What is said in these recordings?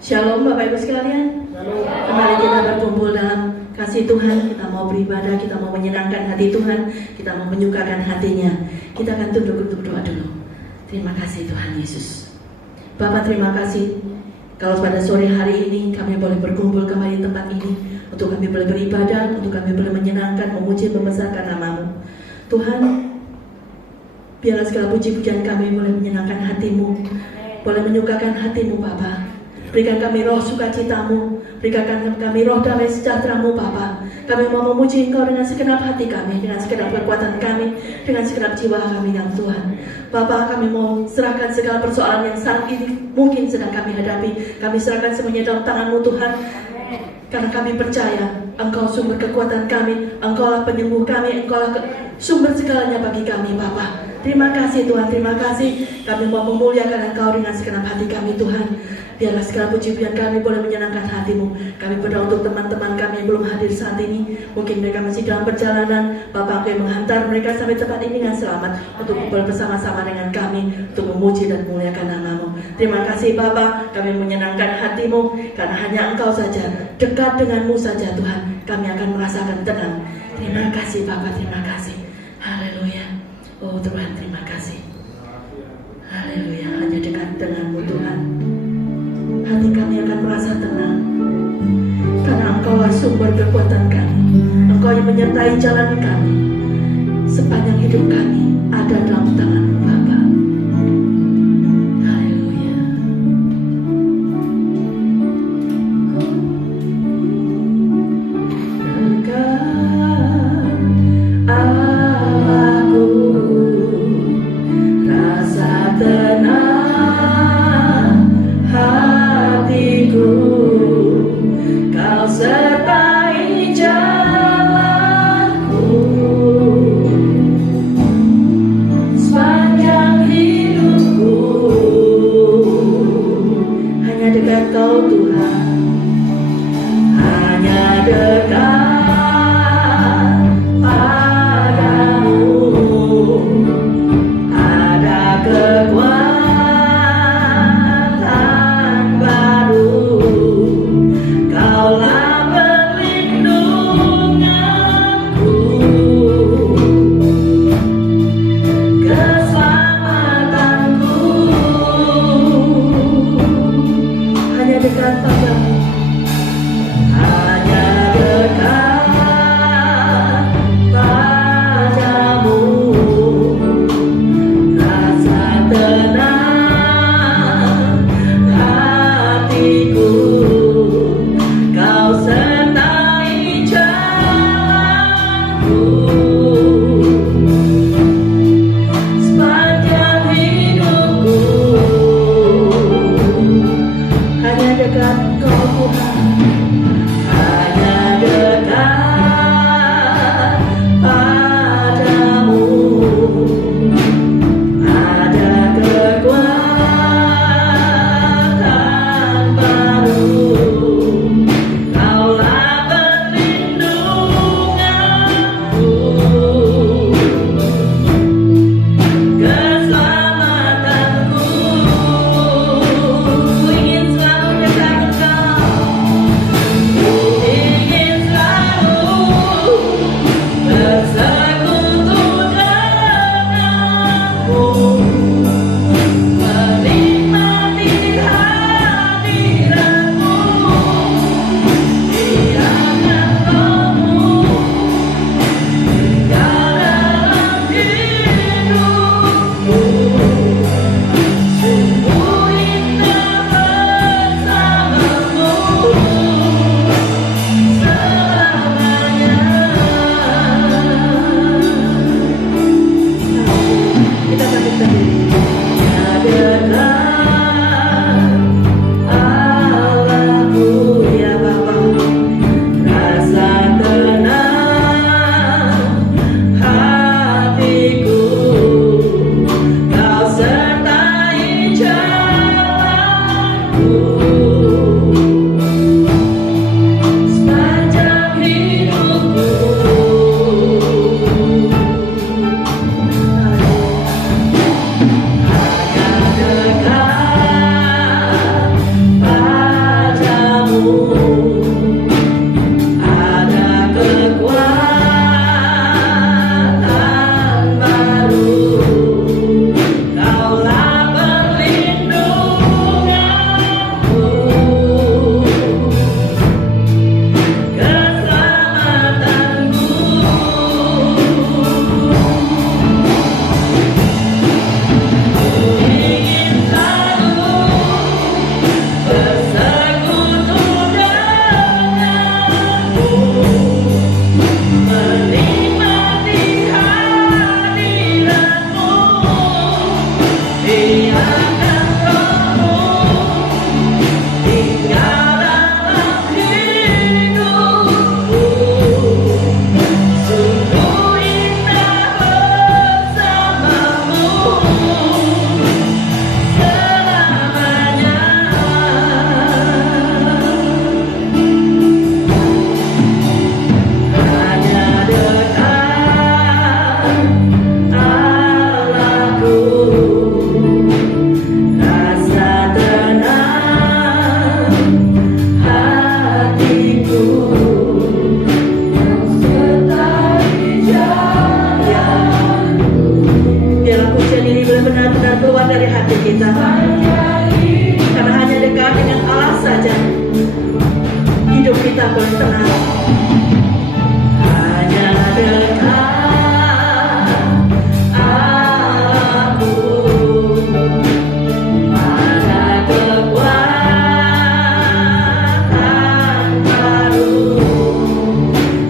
Shalom Bapak Ibu sekalian. Kembali kita berkumpul dalam kasih Tuhan. Kita mau beribadah, kita mau menyenangkan hati Tuhan, kita mau menyukakan hatinya. Kita akan tunduk untuk doa dulu. Terima kasih Tuhan Yesus. Bapak, terima kasih kalau pada sore hari ini kami boleh berkumpul kembali di tempat ini, untuk kami boleh beribadah, untuk kami boleh menyenangkan, memuji, membesarkan nama-Mu. Tuhan, biarlah segala puji-pujian kami boleh menyenangkan hati-Mu, boleh menyukakan hati-Mu Bapa. Berikan kami roh sukacita-Mu, berikan kami roh damai sejahtera-Mu Bapa. Kami mau memuji Engkau dengan segenap hati kami, dengan segenap kekuatan kami, dengan segenap jiwa kami yang Tuhan. Bapa, kami mau serahkan segala persoalan yang saat ini mungkin sedang kami hadapi. Kami serahkan semuanya dalam tangan-Mu Tuhan, karena kami percaya Engkau sumber kekuatan kami, Engkaulah penyembuh kami, Engkaulah sumber segalanya bagi kami Bapa. Terima kasih Tuhan, terima kasih. Kami mau memuliakan Engkau dengan segenap hati kami Tuhan. Biarlah segala puji-pujian kami boleh menyenangkan hati-Mu. Kami berdoa untuk teman-teman kami yang belum hadir saat ini. Mungkin mereka masih dalam perjalanan. Bapak, Engkau yang menghantar mereka sampai tempat ini dengan selamat, untuk bersama-sama dengan kami, untuk memuji dan memuliakan nama-Mu. Terima kasih Bapak, kami menyenangkan hati-Mu, karena hanya Engkau saja, dekat dengan-Mu saja Tuhan, kami akan merasakan tenang. Terima kasih Bapak, terima kasih. Haleluya. Oh Tuhan, terima kasih. Haleluya, hanya dekat dengan-Mu Tuhan, hati kami akan merasa tenang, karena Engkaulah sumber kekuatan kami. Engkau yang menyertai jalan kami. Sepanjang hidup kami ada dalam tangan-Mu Bapa. Haleluya. Dekat aku, rasa tenang hatiku, Kau sertai jalanku sepanjang hidupku. Hanya dekat Kau Tuhan, hanya dekat padamu ada kekuatan baru. Kaulah perlindunganku, keselamatanku. Hanya dekat padamu, hanya dekat padamu, rasa tenang hatiku. Kau sertai jalanku sepanjang hidupku. Hanya dekat Kau Tuhan, hanya dekat padamu ada kekuatan baru. Kaulah perlindunganku, keselamatanku. Ingin selalu dekat Engkau, ingin selalu bersekutu denganmu, menikmati hadiratmu. Biarkan Roh-Mu tinggal dalam hidupku. Sungguh indah bersamamu selamanya. Kita bangkit berdiri. Hadirlah Allahku ya Bapa, rasa tenang hatiku. Kau sertai jalanku sepanjang hidupku. Hanya dekat kita. Karena hanya dekat dengan Allah saja hidup kita bertenang. Hanya dekat aku ada kekuatan baru.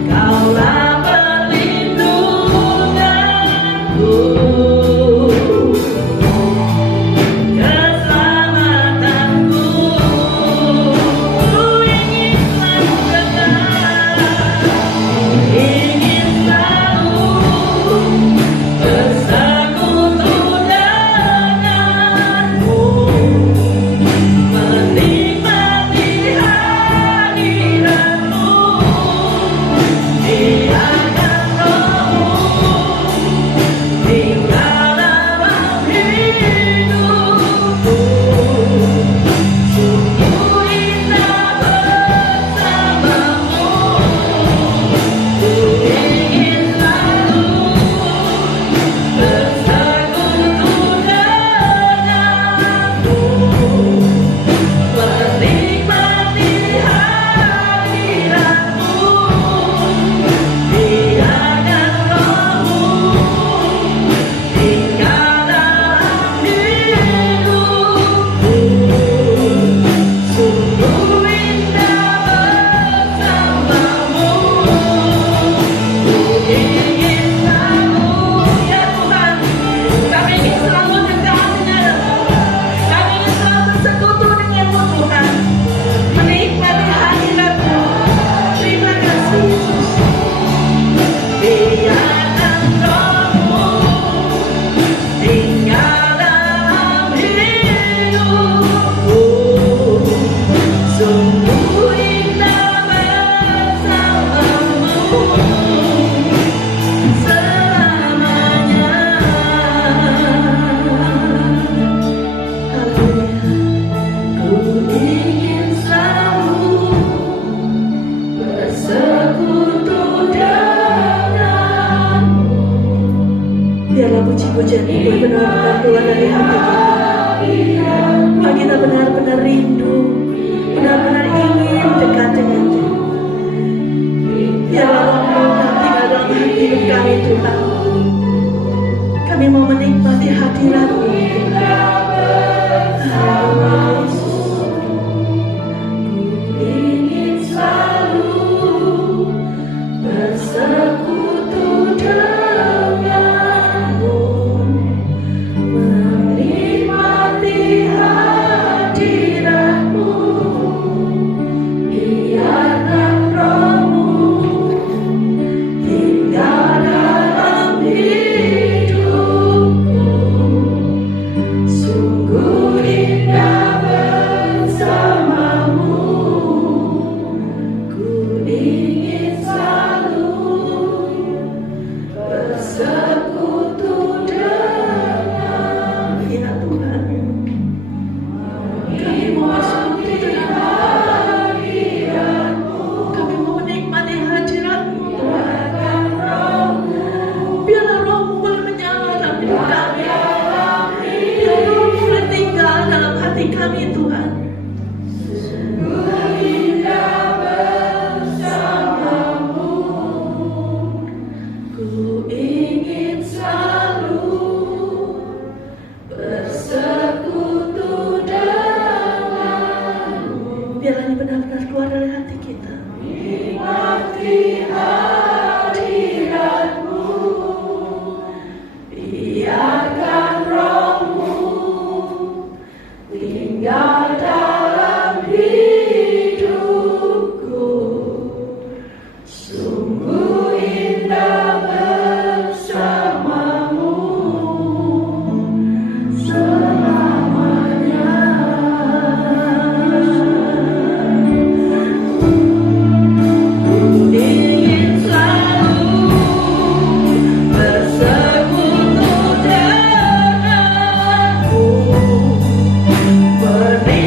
Kaulah perlindunganku, keselamatanku. Ku ingin puji-pujian itu benar-benar keluar dari hati kita. Bahwa kita benar-benar rindu, benar-benar ingin dekat dengan-Nya. Biarlah Roh-Mu tinggal dalam hati hidup kami, Tuhan. Kami mau menikmati hadirat-Mu. Berni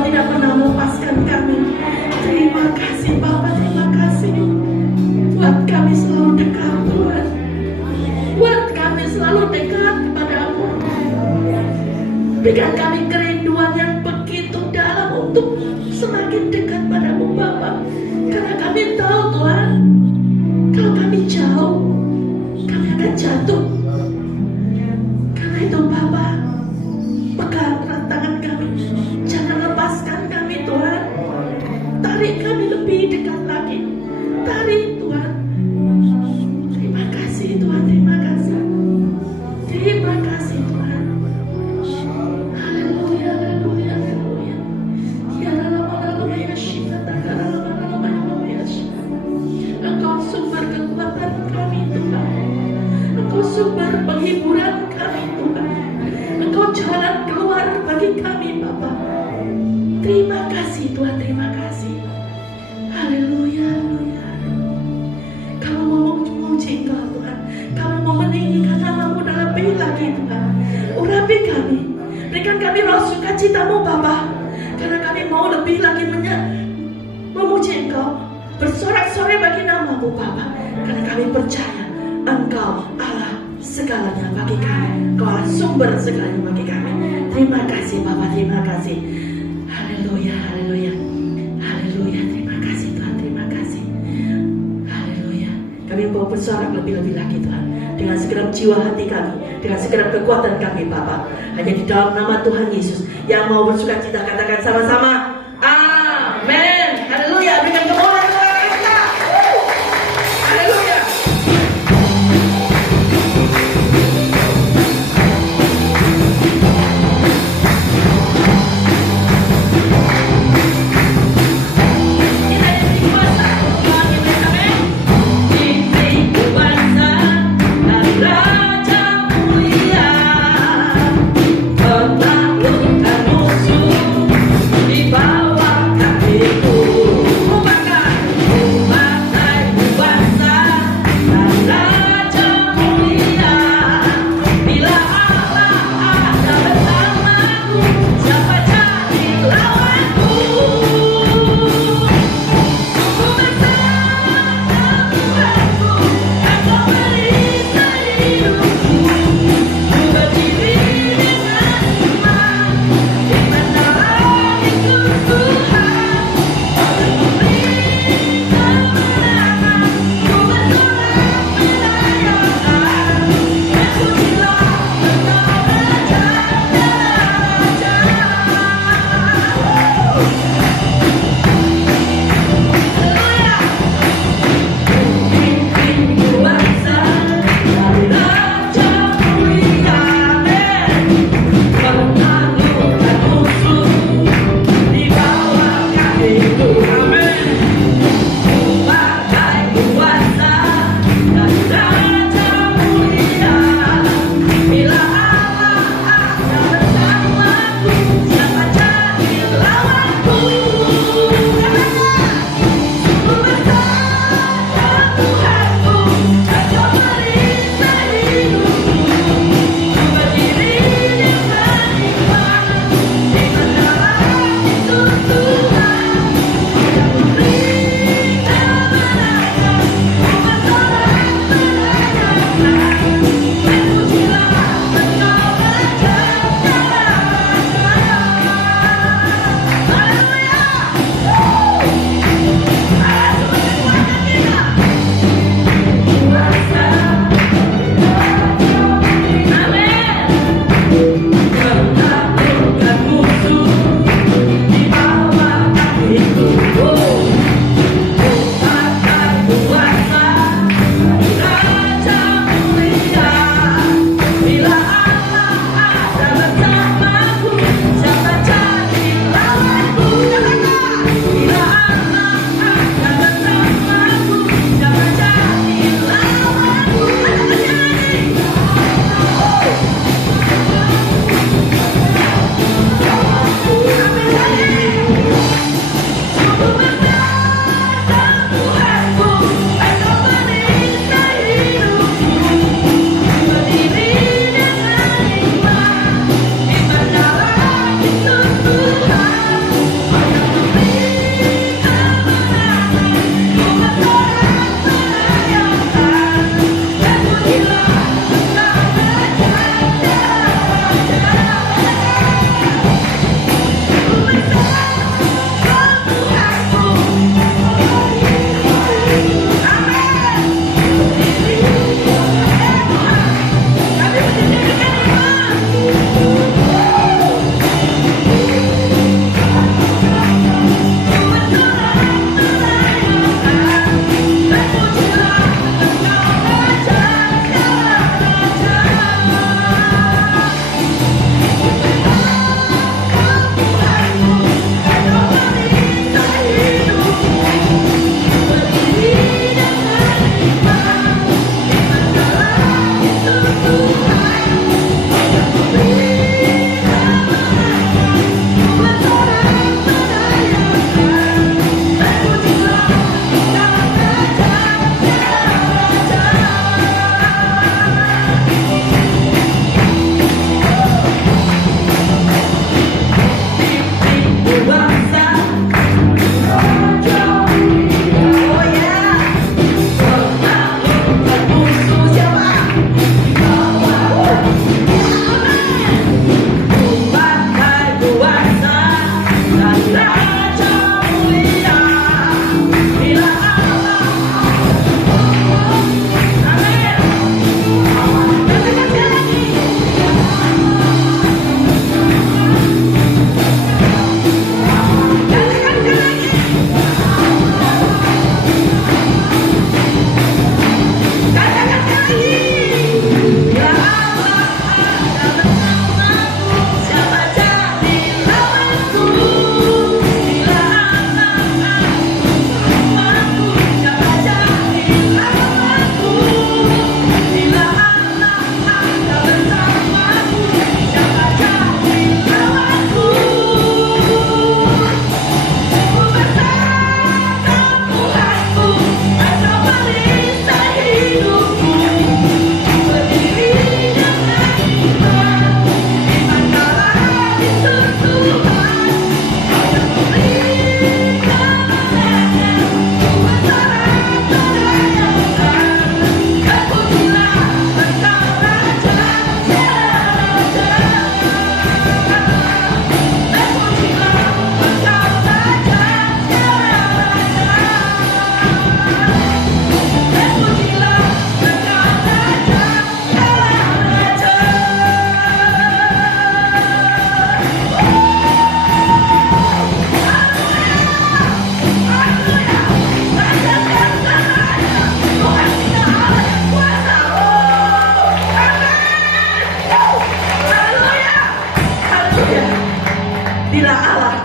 Engkau tidak pernah melepaskan kami. Terima kasih Bapa, terima kasih. Buat kami selalu dekat Tuhan. Buat kami selalu dekat kepadamu. Berikan kami kerinduan yang begitu dalam untuk semakin dekat padamu Bapa. Karena kami tahu Tuhan, kalau kami jauh, kami akan jatuh. Karena itu Bapa, pegang erat tangan kami. Jangan lepaskan kami Tuhan. Tarik kami lebih dekat lagi. Tarik Tuhan. Terima kasih Tuhan, terima kasih. Terima kasih Tuhan. Haleluya, haleluya, haleluya. Ya lama-lama ya syifat, lama-lama ya syifat. Engkau sumber kekuatan kami Tuhan. Engkau sumber penghiburan kami Tuhan. Engkau jalan keluar bagi kami Bapa. Terima kasih Tuhan, terima kasih. Haleluya, haleluya. Kami mau memuji Engkau Tuhan. Kami mau meninggikan namamu dan lebih lagi Tuhan. Urapi kami. Berikan kami roh sukacitamu Bapa. Karena kami mau lebih lagi memuji Engkau. Bersorak-sorai bagi namamu Bapa. Karena kami percaya Engkau Allah segalanya bagi kami. Engkau Allah sumber segalanya bagi kami. Terima kasih Bapa, terima kasih. Haleluya, haleluya. Haleluya, terima kasih Tuhan, terima kasih. Haleluya. Kami mau bersorak lebih-lebih lagi Tuhan. Dengan segenap jiwa hati kami, dengan segenap kekuatan kami Bapa. Hanya di dalam nama Tuhan Yesus. Yang mau bersuka cita katakan sama-sama. Amin. Haleluya. Berikan kemuliaan Tuhan kita. Haleluya.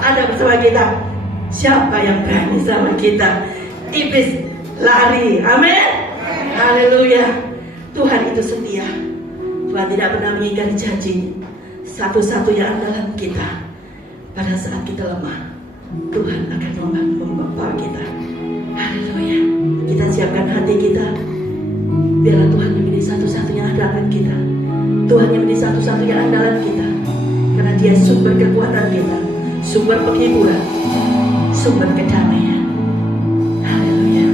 ada bersama kita, siapa yang berani sama kita? Iblis lari. Amin. Haleluya. Tuhan itu setia. Tuhan tidak pernah mengingkari janji. Satu-satunya andalan kita pada saat kita lemah, Tuhan akan membawa kita. Haleluya. Kita siapkan hati kita. Biarlah Tuhan yang menjadi satu-satunya andalan kita. Tuhan yang menjadi satu-satunya andalan kita. Karena Dia sumber kekuatan kita, sumber penghiburan, sumber kedamaian. Haleluya.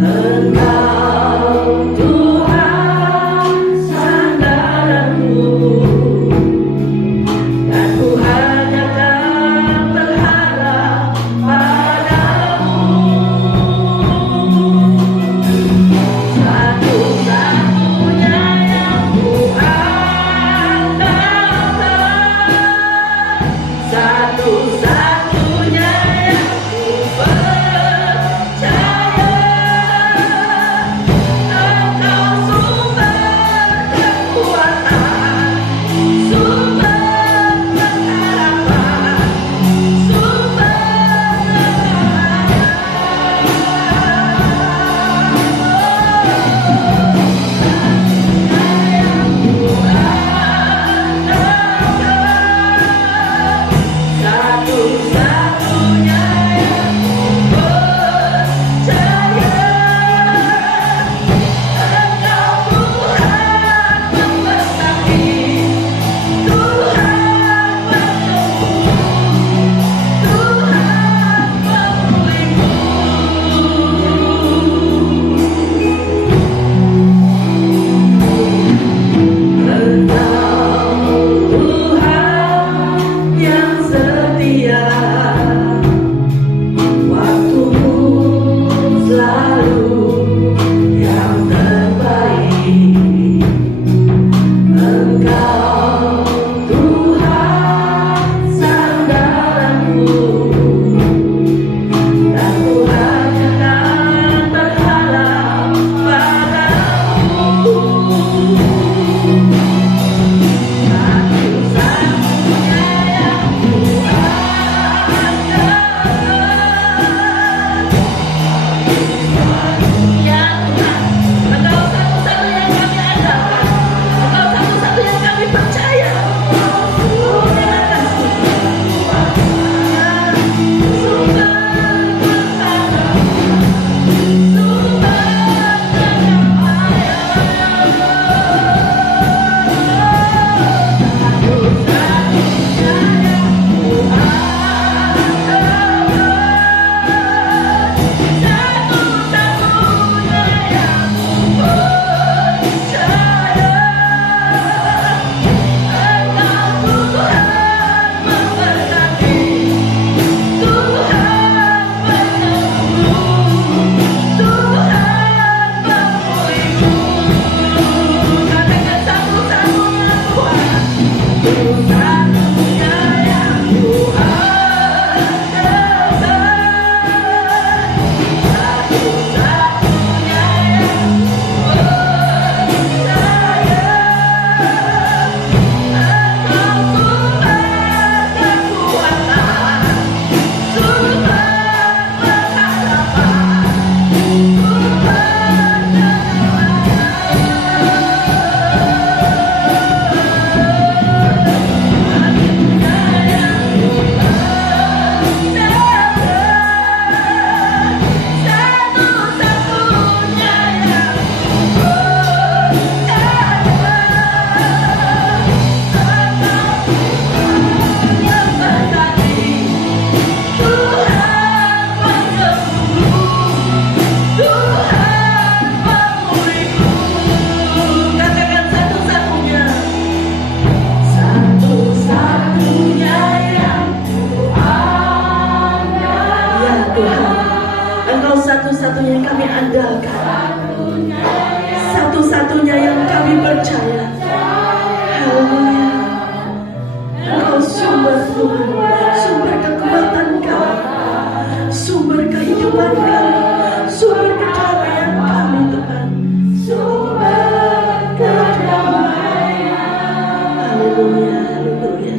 Engkau satu-satunya yang kami andalkan, satu-satunya yang kami percaya. Haleluya. Engkau sumber Tuhan, sumber kekuatan kami, sumber kehidupan kami, sumber kedamaian kami Tuhan, sumber kedamaian. Haleluya, haleluya.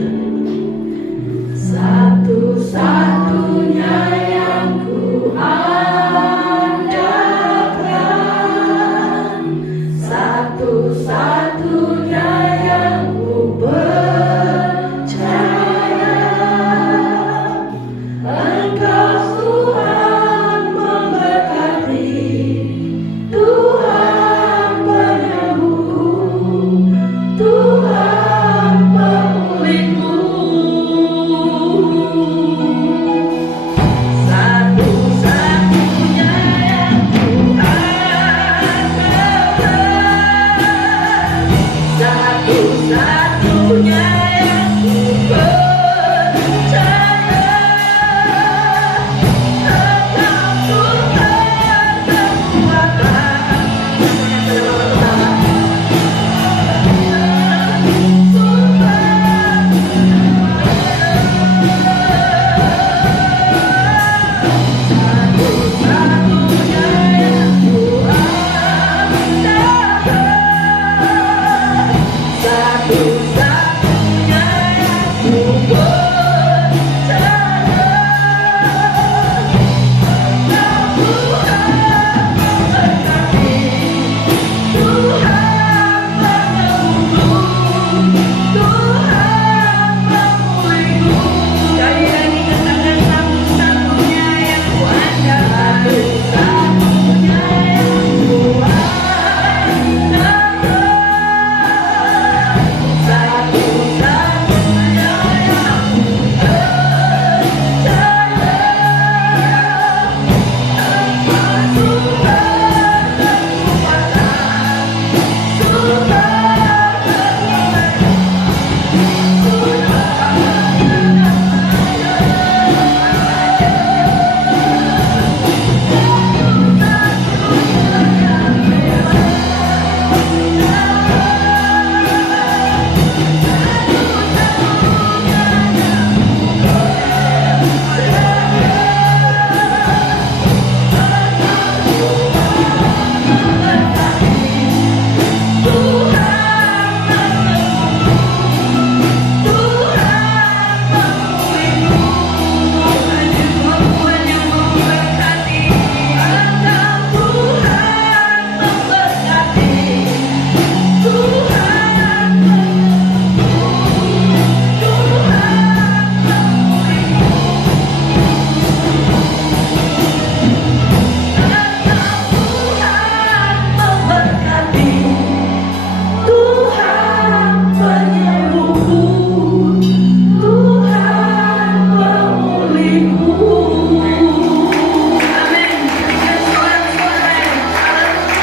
Satu-satunya yang ku andalkan, satu-satunya yang ku percaya. Engkau Tuhan memberkati, Tuhan penyembuhku, Tuhan pemulihku. Satu-satunya yang ku andalkan, satu-satunya yang ku percaya. Engkau Tuhan kekuatan. Satu-satunya yang ku andalkan, satu-satunya yang ku percaya. Engkau Tuhan memberkati, Tuhan penyembuhku, Tuhan pemulihku. Sekali lagi katakan, satu-satunya yang ku andalkan, satu-satunya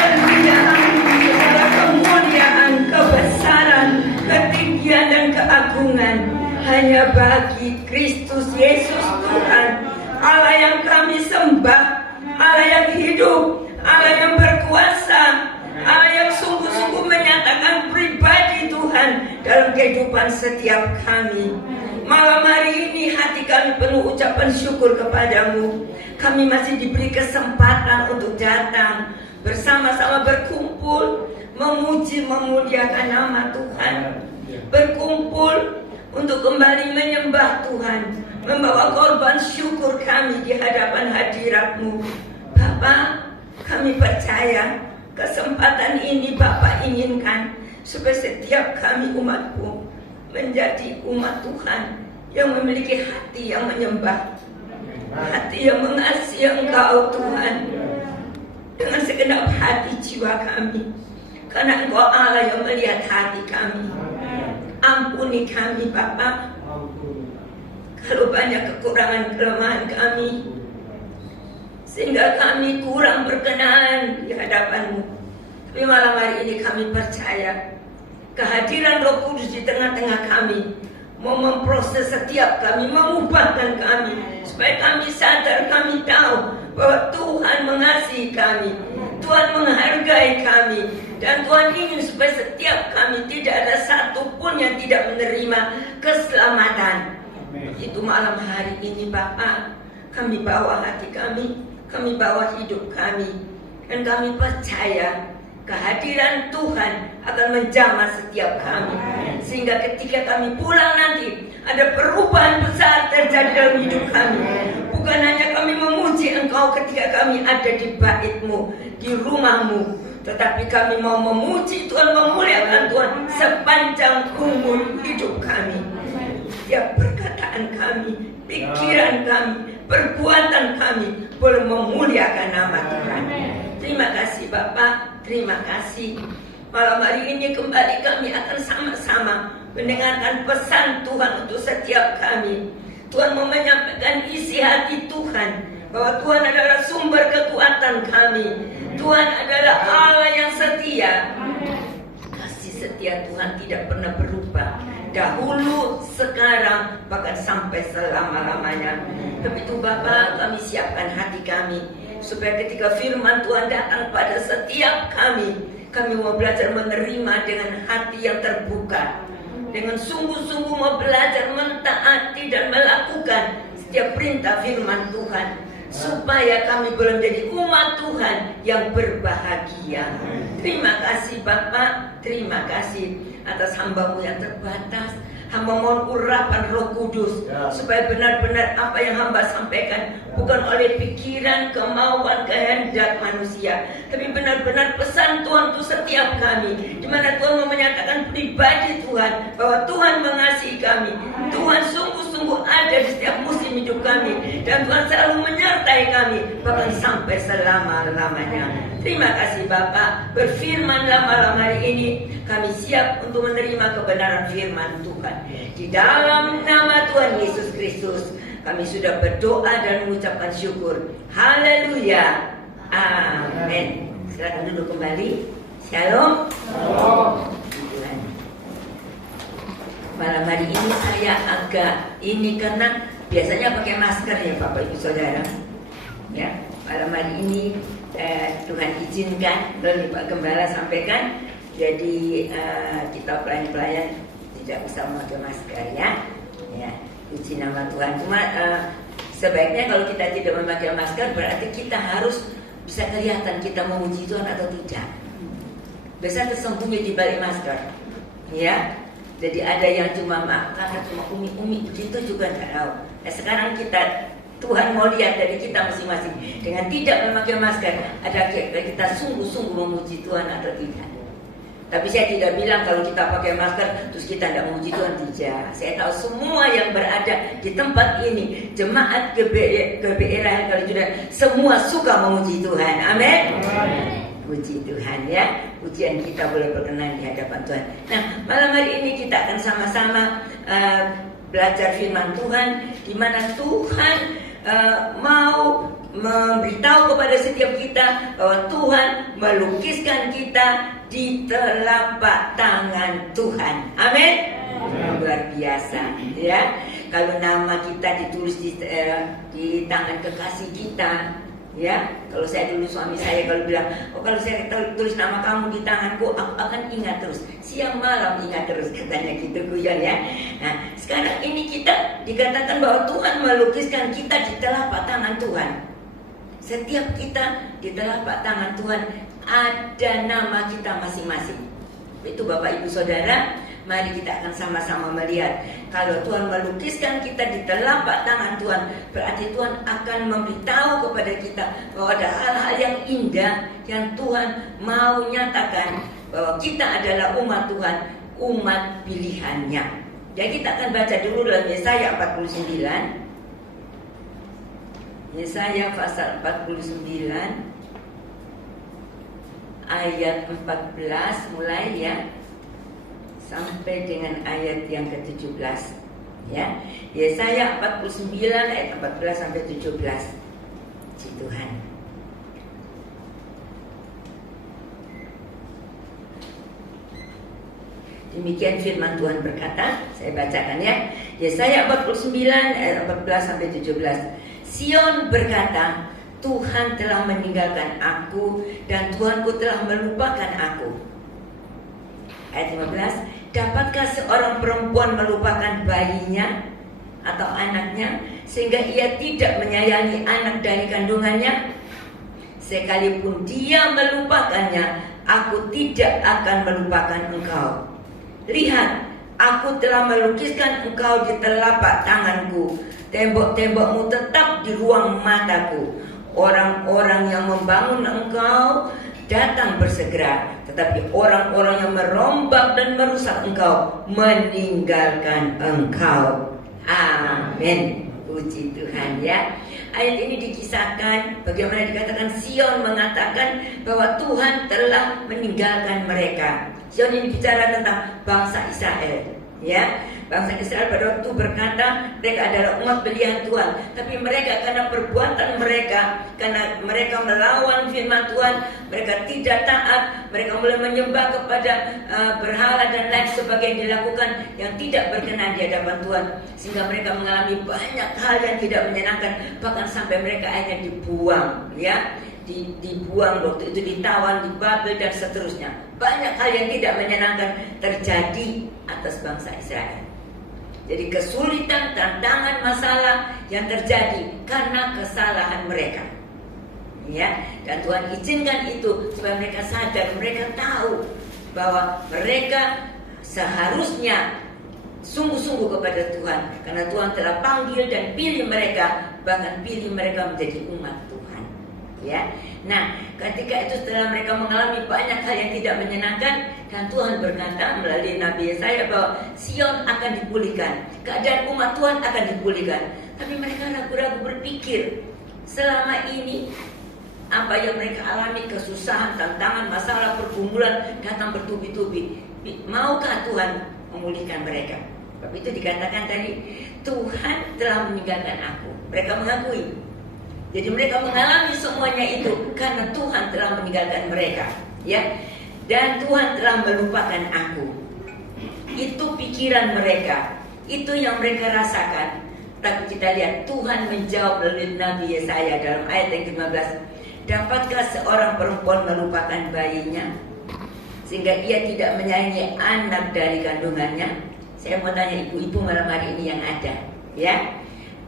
yang ku andalkan, satu-satunya yang ku percaya. Engkau Tuhan kekuatan, Tuhan hanya bagi Kristus Yesus Tuhan, Allah yang kami sembah, Allah yang hidup, Allah yang berkuasa, Allah yang sungguh-sungguh menyatakan pribadi Tuhan dalam kehidupan setiap kami. Malam hari ini hati kami penuh ucapan syukur kepadamu. Kami masih diberi kesempatan untuk datang bersama-sama berkumpul, memuji memuliakan nama Tuhan, berkumpul untuk kembali menyembah Tuhan, membawa korban syukur kami di hadapan hadirat-Mu. Bapa, kami percaya kesempatan ini Bapa inginkan supaya setiap kami umat-Mu menjadi umat Tuhan yang memiliki hati yang menyembah, hati yang mengasihi Engkau Tuhan dengan segenap hati jiwa kami, karena Engkau Allah yang melihat hati kami. Ampuni kami Bapa, kalau banyak kekurangan kelemahan kami, sehingga kami kurang berkenan di hadapan-Mu. Tapi malam hari ini kami percaya kehadiran Roh Kudus di tengah-tengah kami mau memproses setiap kami, mengubahkan kami, supaya kami sadar, kami tahu bahwa Tuhan mengasihi kami, Tuhan menghargai kami, dan Tuhan ingin supaya setiap kami tidak ada satupun yang tidak menerima keselamatan. Itu malam hari ini Bapa, kami bawa hati kami bawa hidup kami, dan kami percaya kehadiran Tuhan akan menjamah setiap kami, sehingga ketika kami pulang nanti ada perubahan besar terjadi dalam hidup kami. Bukan hanya kami memuji Engkau ketika kami ada di bait-Mu, di rumah-Mu, tetapi kami mau memuji Tuhan, memuliakan Tuhan sepanjang umur hidup kami. Setiap perkataan kami, pikiran kami, perbuatan kami boleh memuliakan nama Tuhan. Terima kasih Bapak, terima kasih. Malam hari ini kembali kami akan sama-sama mendengarkan pesan Tuhan untuk setiap kami. Tuhan mau menyampaikan isi hati Tuhan, bahwa Tuhan adalah sumber kekuatan kami. Tuhan adalah Allah yang setia. Kasih setia Tuhan tidak pernah berubah, dahulu, sekarang, bahkan sampai selama-lamanya. Tapi itu Bapak, kami siapkan hati kami, supaya ketika firman Tuhan datang pada setiap kami mau belajar menerima dengan hati yang terbuka, dengan sungguh-sungguh mau belajar mentaati dan melakukan setiap perintah firman Tuhan, supaya kami boleh menjadi umat Tuhan yang berbahagia. Terima kasih Bapak, terima kasih atas hamba-Mu yang terbatas. Hamba mohon urapan Roh Kudus, supaya benar-benar apa yang hamba sampaikan bukan oleh pikiran, kemauan, kehendak manusia, tapi benar-benar pesan Tuhan untuk setiap kami, di mana Tuhan menyatakan pribadi Tuhan, bahwa Tuhan mengasihi kami. Tuhan sungguh-sungguh ada di setiap musim hidup kami, dan Tuhan selalu menyertai kami bahkan sampai selama-lamanya. Terima kasih Bapak, berfirmanlah malam hari ini, kami siap untuk menerima kebenaran firman Tuhan. Di dalam nama Tuhan Yesus Kristus kami sudah berdoa dan mengucapkan syukur. Haleluya, amin. Silakan duduk kembali. Shalom. Tuhan. Malam hari ini saya agak karena biasanya pakai masker ya Bapak Ibu Saudara. Ya, malam hari ini Tuhan izinkan, lalu Pak Gembala sampaikan, jadi kita pelayan-pelayan tidak bisa memakai masker ya. Puji nama Tuhan. Cuma sebaiknya kalau kita tidak memakai masker, berarti kita harus bisa kelihatan kita memuji Tuhan atau tidak. Biasa tersembunyi di balik masker, ya. Jadi ada yang cuma karena cuma umi begitu juga nggak tahu. Nah sekarang Tuhan mau lihat dari kita masing-masing, dengan tidak memakai masker, ada kita sungguh-sungguh memuji Tuhan atau tidak. Tapi saya tidak bilang kalau kita pakai masker terus kita tidak memuji Tuhan, tidak. Saya tahu semua yang berada di tempat ini, jemaat GBI Rahel Kalijudan, semua suka memuji Tuhan. Amin. Puji Tuhan ya, pujian kita boleh berkenan di hadapan Tuhan. Nah malam hari ini kita akan sama-sama belajar firman Tuhan, di mana Tuhan mau memberitahu kepada setiap kita bahwa Tuhan melukiskan kita di telapak tangan Tuhan. Amin. Luar biasa ya. Kalau nama kita ditulis di tangan kekasih kita, ya. Kalau saya dulu suami saya kalau bilang, kalau saya tulis nama kamu di tanganku, aku akan ingat terus, siang malam ingat terus, katanya gitu guyon ya. Nah sekarang ini kita dikatakan bahwa Tuhan melukiskan kita di telapak tangan Tuhan. Setiap kita di telapak tangan Tuhan ada nama kita masing-masing. Itu Bapak Ibu Saudara, mari kita akan sama-sama melihat. Kalau Tuhan melukiskan kita di telapak tangan Tuhan, berarti Tuhan akan memberitahu kepada kita bahwa ada hal-hal yang indah yang Tuhan mau nyatakan, bahwa kita adalah umat Tuhan, umat pilihannya. Jadi kita akan baca dulu dalam Yesaya 49. Yesaya pasal 49 ayat 14 mulai ya, sampai dengan ayat yang ke-17 ya. Yesaya 49 ayat 14 sampai 17. Puji Tuhan. Demikian firman Tuhan berkata, saya bacakan ya. Yesaya 49 ayat 14 sampai 17. Sion berkata, Tuhan telah meninggalkan aku dan Tuhanku telah melupakan aku. Ayat 15, dapatkah seorang perempuan melupakan bayinya atau anaknya sehingga ia tidak menyayangi anak dari kandungannya? Sekalipun dia melupakannya, aku tidak akan melupakan engkau. Lihat, aku telah melukiskan engkau di telapak tanganku. Tembok-tembokmu tetap di ruang mataku. Orang-orang yang membangun engkau datang bersegera, tetapi orang-orang yang merombak dan merusak engkau meninggalkan engkau. Amin. Puji Tuhan ya. Ayat ini dikisahkan bagaimana dikatakan Sion mengatakan bahwa Tuhan telah meninggalkan mereka. Sion ini bicara tentang bangsa Israel, ya. Bangsa Israel pada waktu berkata mereka adalah umat pilihan Tuhan, tapi mereka karena perbuatan mereka, karena mereka melawan firman Tuhan, mereka tidak taat, mereka mulai menyembah kepada berhala dan lain sebagainya yang dilakukan yang tidak berkenan di hadapan Tuhan, sehingga mereka mengalami banyak hal yang tidak menyenangkan, bahkan sampai mereka akhirnya dibuang, ya. Dibuang, waktu itu ditawan, di Babel dan seterusnya. Banyak hal yang tidak menyenangkan terjadi atas bangsa Israel. Jadi kesulitan, tantangan, masalah yang terjadi karena kesalahan mereka. Ya, dan Tuhan izinkan itu supaya mereka sadar, mereka tahu bahwa mereka seharusnya sungguh-sungguh kepada Tuhan, karena Tuhan telah panggil dan pilih mereka, bahkan pilih mereka menjadi umat Tuhan. Ya, nah ketika itu setelah mereka mengalami banyak hal yang tidak menyenangkan, dan Tuhan berkata melalui Nabi Yesaya bahwa Sion akan dipulihkan, keadaan umat Tuhan akan dipulihkan. Tapi mereka ragu-ragu berpikir, selama ini apa yang mereka alami, kesusahan, tantangan, masalah, pergumulan datang bertubi-tubi, maukah Tuhan memulihkan mereka? Sebab itu dikatakan tadi, Tuhan telah meninggalkan aku. Mereka mengakui. Jadi mereka mengalami semuanya itu karena Tuhan telah meninggalkan mereka, ya. Dan Tuhan telah melupakan aku. Itu pikiran mereka, itu yang mereka rasakan. Tapi kita lihat Tuhan menjawab melalui Nabi Yesaya dalam ayat yang ke-15. Dapatkah seorang perempuan melupakan bayinya sehingga ia tidak menyayangi anak dari kandungannya? Saya mau tanya ibu-ibu malam hari ini yang ada, ya.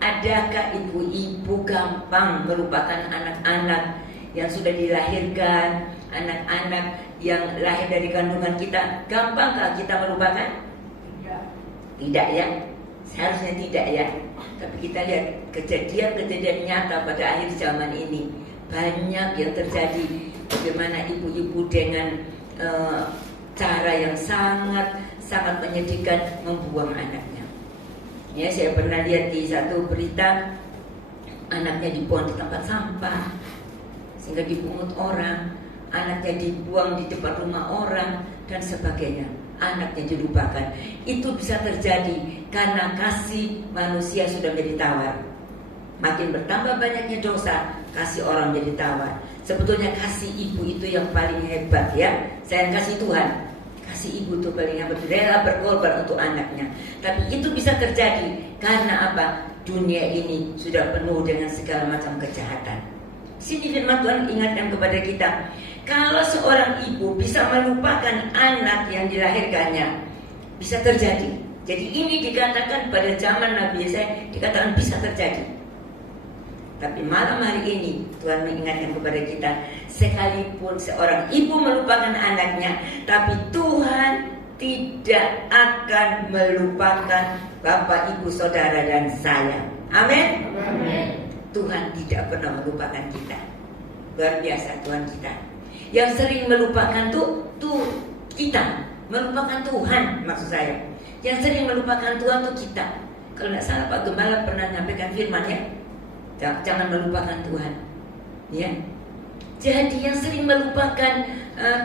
Adakah ibu-ibu gampang melupakan anak-anak yang sudah dilahirkan, anak-anak yang lahir dari kandungan kita? Gampangkah kita melupakan? Tidak ya, seharusnya tidak ya. Tapi kita lihat kejadian-kejadian nyata pada akhir zaman ini, banyak yang terjadi. Bagaimana ibu-ibu dengan cara yang sangat menyedihkan membuang anaknya. Ya, saya pernah lihat di satu berita, anaknya dibuang di tempat sampah sehingga dipungut orang, anaknya dibuang di depan rumah orang dan sebagainya. Anaknya dilupakan. Itu bisa terjadi karena kasih manusia sudah menjadi tawar. Makin bertambah banyaknya dosa, kasih orang menjadi tawar. Sebetulnya kasih ibu itu yang paling hebat, ya. Saya kasih Tuhan. Kasih ibu itu paling hebat, rela berkorban untuk anaknya. Tapi itu bisa terjadi karena apa? Dunia ini sudah penuh dengan segala macam kejahatan. Sini firman Tuhan ingatkan kepada kita, kalau seorang ibu bisa melupakan anak yang dilahirkannya, bisa terjadi. Jadi ini dikatakan pada zaman Nabi Yesaya, dikatakan bisa terjadi. Tapi malam hari ini Tuhan mengingatkan kepada kita, sekalipun seorang ibu melupakan anaknya, tapi Tuhan tidak akan melupakan bapak, ibu, saudara dan saya. Amin. Tuhan tidak pernah melupakan kita. Luar biasa Tuhan kita. Yang sering melupakan tuh kita, melupakan Tuhan maksud saya. Yang sering melupakan Tuhan tuh kita. Kalau tidak salah Pak Gembala pernah menyampaikan firman, ya. Jangan melupakan Tuhan, ya. Jadi yang sering melupakan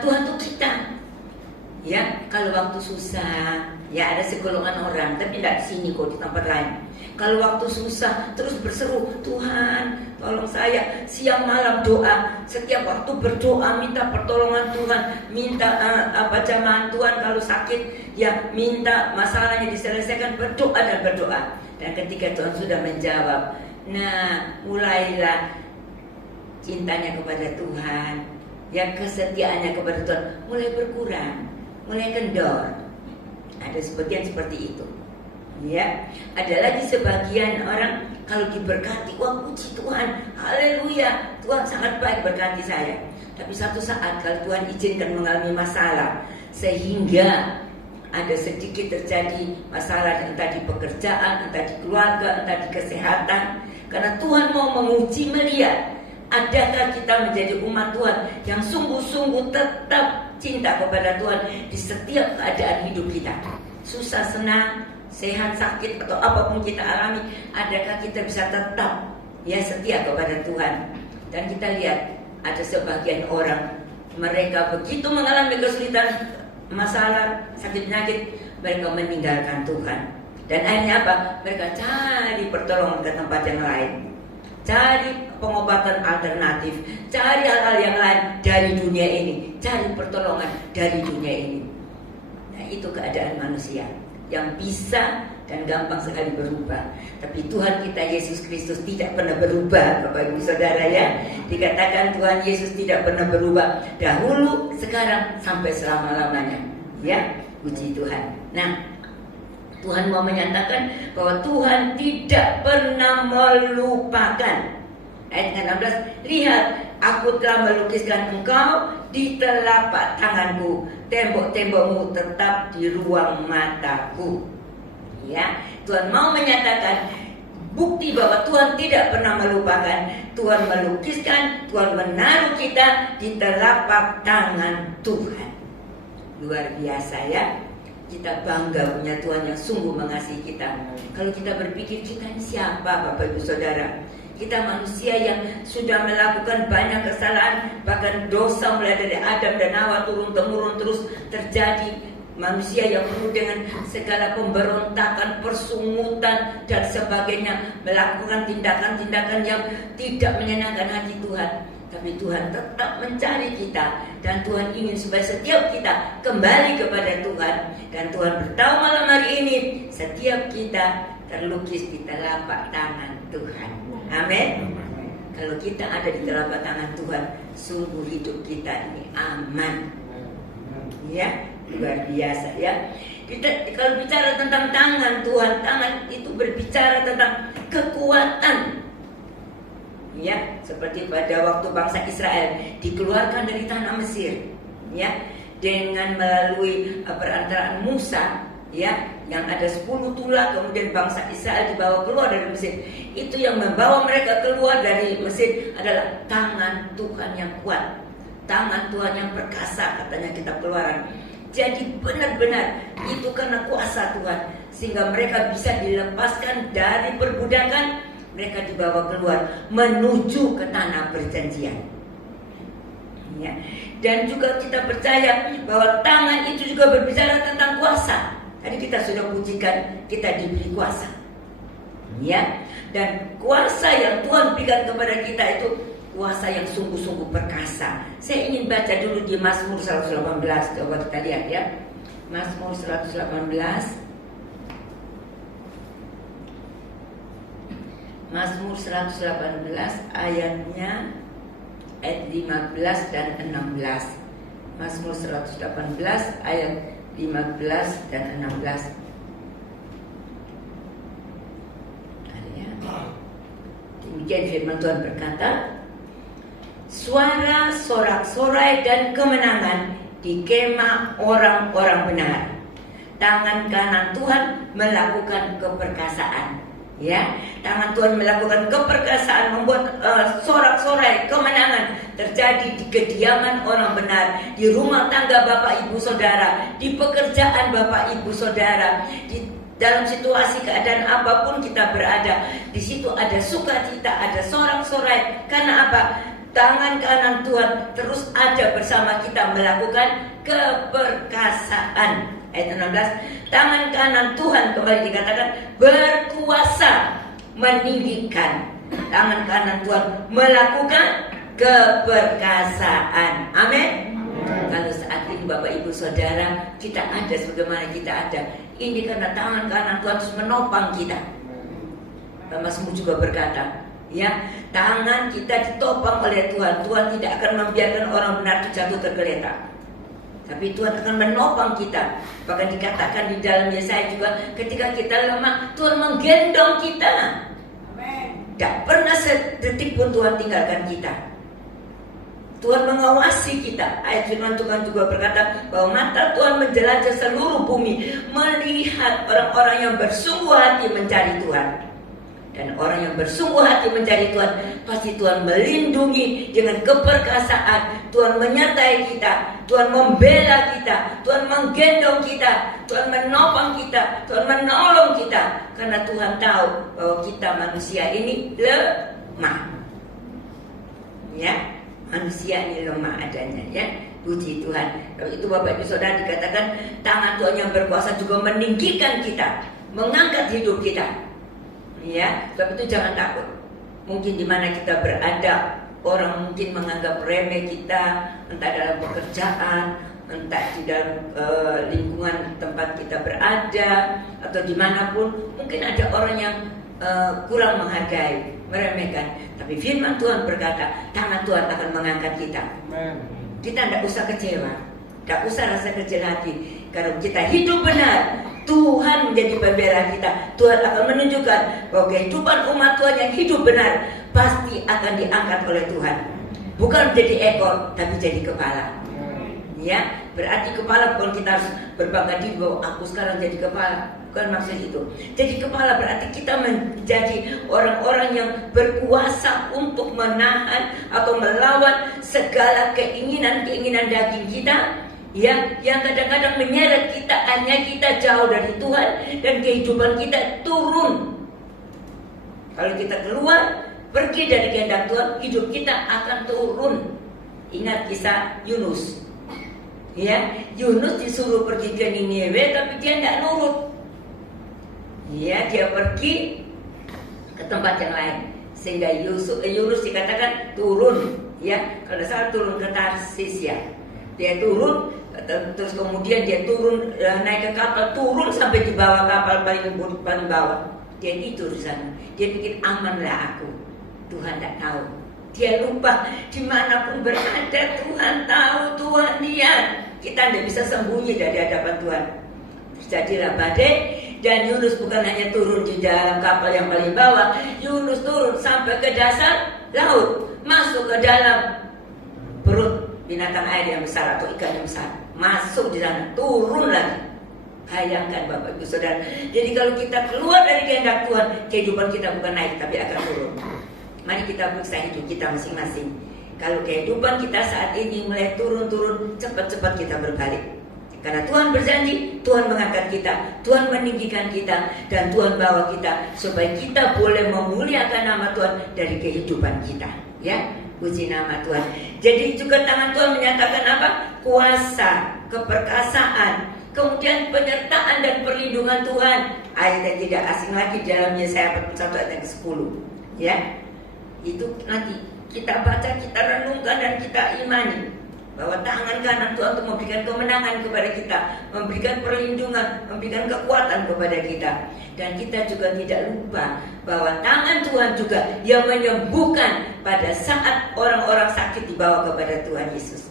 Tuhan itu kita, ya. Kalau waktu susah, ya ada segolongan orang, tapi tidak di sini kok, di tempat lain. Kalau waktu susah terus berseru, Tuhan tolong saya, siang malam doa, setiap waktu berdoa minta pertolongan Tuhan, minta jamahan Tuhan kalau sakit, ya minta masalahnya diselesaikan, berdoa dan berdoa. Dan ketika Tuhan sudah menjawab, nah mulailah cintanya kepada Tuhan, ya kesetiaannya kepada Tuhan mulai berkurang, mulai kendor. Ada sebagian seperti itu. Ya, ada lagi sebagian orang kalau diberkati, wah puji Tuhan, haleluya, Tuhan sangat baik berkati saya. Tapi satu saat kalau Tuhan izinkan mengalami masalah, sehingga ada sedikit terjadi masalah entah di pekerjaan, entah di keluarga, entah di kesehatan, karena Tuhan mau menguji melihat adakah kita menjadi umat Tuhan yang sungguh-sungguh tetap cinta kepada Tuhan di setiap keadaan hidup kita, susah senang, sehat sakit atau apapun kita alami, adakah kita bisa tetap ya setia kepada Tuhan. Dan kita lihat ada sebagian orang, mereka begitu mengalami kesulitan, masalah, sakit penyakit, mereka meninggalkan Tuhan. Dan akhirnya apa? Mereka cari pertolongan ke tempat yang lain, cari pengobatan alternatif, cari hal-hal yang lain dari dunia ini, cari pertolongan dari dunia ini. Nah, itu keadaan manusia yang bisa dan gampang sekali berubah. Tapi Tuhan kita Yesus Kristus tidak pernah berubah, Bapak Ibu Saudara ya. Dikatakan Tuhan Yesus tidak pernah berubah, dahulu, sekarang, sampai selama-lamanya. Ya, puji Tuhan. Nah, Tuhan mau menyatakan bahwa Tuhan tidak pernah melupakan. Ayat 16, lihat, aku telah melukiskan engkau di telapak tanganku, tembok-tembokmu tetap di ruang mataku. Ya, Tuhan mau menyatakan bukti bahwa Tuhan tidak pernah melupakan. Tuhan melukiskan, Tuhan menaruh kita di telapak tangan Tuhan. Luar biasa ya. Kita bangga punya Tuhan yang sungguh mengasihi kita. Kalau kita berpikir kita ini siapa, Bapak Ibu Saudara? Kita manusia yang sudah melakukan banyak kesalahan, bahkan dosa mulai dari Adam dan Hawa turun-temurun terus terjadi. Manusia yang penuh dengan segala pemberontakan, persungutan dan sebagainya, melakukan tindakan-tindakan yang tidak menyenangkan hati Tuhan. Tapi Tuhan tetap mencari kita, dan Tuhan ingin supaya setiap kita kembali kepada Tuhan. Dan Tuhan beritahu malam hari ini, setiap kita terlukis di telapak tangan Tuhan. Amin. Kalau kita ada di telapak tangan Tuhan, sungguh hidup kita ini aman. Ya, luar biasa ya. Kita kalau bicara tentang tangan Tuhan, tangan itu berbicara tentang kekuatan. Ya, seperti pada waktu bangsa Israel dikeluarkan dari tanah Mesir, ya, dengan melalui perantaraan Musa, ya, yang ada 10 tulah, kemudian bangsa Israel dibawa keluar dari Mesir. Itu yang membawa mereka keluar dari Mesir adalah tangan Tuhan yang kuat, tangan Tuhan yang perkasa, katanya kitab Keluaran. Jadi benar-benar itu karena kuasa Tuhan, sehingga mereka bisa dilepaskan dari perbudakan. Mereka dibawa keluar menuju ke tanah perjanjian. Ya. Dan juga kita percaya bahwa tangan itu juga berbicara tentang kuasa. Tadi kita sudah pujikan, kita diberi kuasa. Ya. Dan kuasa yang Tuhan berikan kepada kita itu kuasa yang sungguh-sungguh perkasa. Saya ingin baca dulu di Mazmur 118. Coba kita lihat ya. Mazmur 118. Mazmur 118 ayatnya ayat 15 dan 16. Mazmur 118 ayat 15 dan 16. Demikian firman Tuhan berkata, suara sorak-sorai dan kemenangan di kemah orang-orang benar. Tangan kanan Tuhan melakukan keperkasaan. Ya, tangan Tuhan melakukan keperkasaan, membuat sorak-sorai kemenangan terjadi di kediaman orang benar, di rumah tangga Bapak Ibu Saudara, di pekerjaan Bapak Ibu Saudara, di dalam situasi keadaan apapun kita berada, di situ ada sukacita, ada sorak-sorai. Karena apa? Tangan kanan Tuhan terus ada bersama kita melakukan keperkasaan. Ayat 16, tangan kanan Tuhan kembali dikatakan berkuasa meninggikan. Tangan kanan Tuhan melakukan keperkasaan. Amin. Kalau saat ini Bapak Ibu Saudara kita ada sebagaimana kita ada, ini karena tangan kanan Tuhan terus menopang kita. Mazmur juga berkata, Ya, tangan kita ditopang oleh Tuhan. Tuhan tidak akan membiarkan orang benar itu jatuh tergeletak. Tapi Tuhan akan menopang kita. Bahkan dikatakan di dalam Yesaya juga, ketika kita lemah, Tuhan menggendong kita. Tidak pernah sedetik pun Tuhan tinggalkan kita. Tuhan mengawasi kita. Ayat firman Tuhan juga berkata bahwa mata Tuhan menjelajah seluruh bumi, melihat orang-orang yang bersungguh hati mencari Tuhan. Dan orang yang bersungguh hati mencari Tuhan, pasti Tuhan melindungi dengan keperkasaan. Tuhan menyertai kita, Tuhan membela kita, Tuhan menggendong kita, Tuhan menopang kita, Tuhan menolong kita. Karena Tuhan tahu bahwa kita manusia ini lemah. Ya, manusia ini lemah adanya, ya. Puji Tuhan. Kalau itu Bapak Ibu Saudara, dikatakan tangan Tuhan yang berkuasa juga meninggikan kita, mengangkat hidup kita. Ya, sebab itu jangan takut. Mungkin di mana kita berada, orang mungkin menganggap remeh kita, entah dalam pekerjaan, entah di dalam lingkungan tempat kita berada, atau dimanapun. Mungkin ada orang yang kurang menghargai, meremehkan. Tapi firman Tuhan berkata, tangan Tuhan akan mengangkat kita. Kita tidak usah kecewa, tidak usah rasa kecil hati. Kalau kita hidup benar, Tuhan menjadi pembela kita. Tuhan akan menunjukkan bahwa kehidupan umat Tuhan yang hidup benar pasti akan diangkat oleh Tuhan. Bukan menjadi ekor, tapi jadi kepala. Ya, berarti kepala bukan kita harus berbangga diri bahwa aku sekarang jadi kepala. Bukan maksud itu. Jadi kepala berarti kita menjadi orang-orang yang berkuasa untuk menahan atau melawan segala keinginan-keinginan daging kita. Ya, yang kadang-kadang menyeret kita, hanya kita jauh dari Tuhan dan kehidupan kita turun. Kalau kita keluar, pergi dari kehendak Tuhan, hidup kita akan turun. Ingat kisah Yunus. Ya, Yunus disuruh pergi ke Niniwe, tapi dia tidak nurut. Ya, dia pergi ke tempat yang lain, sehingga Yunus dikatakan turun. Ya, kalau salah turun ke Tarsis, ya. Dia turun, terus kemudian dia turun, naik ke kapal, turun sampai di bawah kapal paling bawah. Dia tidur di sana. Dia pikir amanlah aku. Tuhan tidak tahu. Dia lupa dimanapun berada, Tuhan tahu, Tuhan lihat. Kita tidak bisa sembunyi dari hadapan Tuhan. Terjadilah badai, dan Yunus bukan hanya turun di dalam kapal yang paling bawah. Yunus turun sampai ke dasar laut, masuk ke dalam perut binatang air yang besar atau ikan yang besar, masuk di sana, turun lagi. Bayangkan Bapak Ibu Saudara. Jadi kalau kita keluar dari kehendak Tuhan, kehidupan kita bukan naik tapi akan turun. Mari kita periksa hidup kita masing-masing. Kalau kehidupan kita saat ini mulai turun-turun, cepat-cepat kita berbalik. Karena Tuhan berjanji, Tuhan mengangkat kita, Tuhan meninggikan kita, dan Tuhan bawa kita supaya kita boleh memuliakan nama Tuhan dari kehidupan kita. Ya, puji nama Tuhan. Jadi juga tangan Tuhan menyatakan apa? Kuasa, keperkasaan, kemudian penyertaan dan perlindungan Tuhan. Ayat yang tidak asing lagi dalam Yesaya 41 ayat yang ke-10. Ya, itu nanti kita baca, kita renungkan, dan kita imani bahwa tangan kanan Tuhan untuk memberikan kemenangan kepada kita, memberikan perlindungan, memberikan kekuatan kepada kita. Dan kita juga tidak lupa bahwa tangan Tuhan juga yang menyembuhkan pada saat orang-orang sakit dibawa kepada Tuhan Yesus.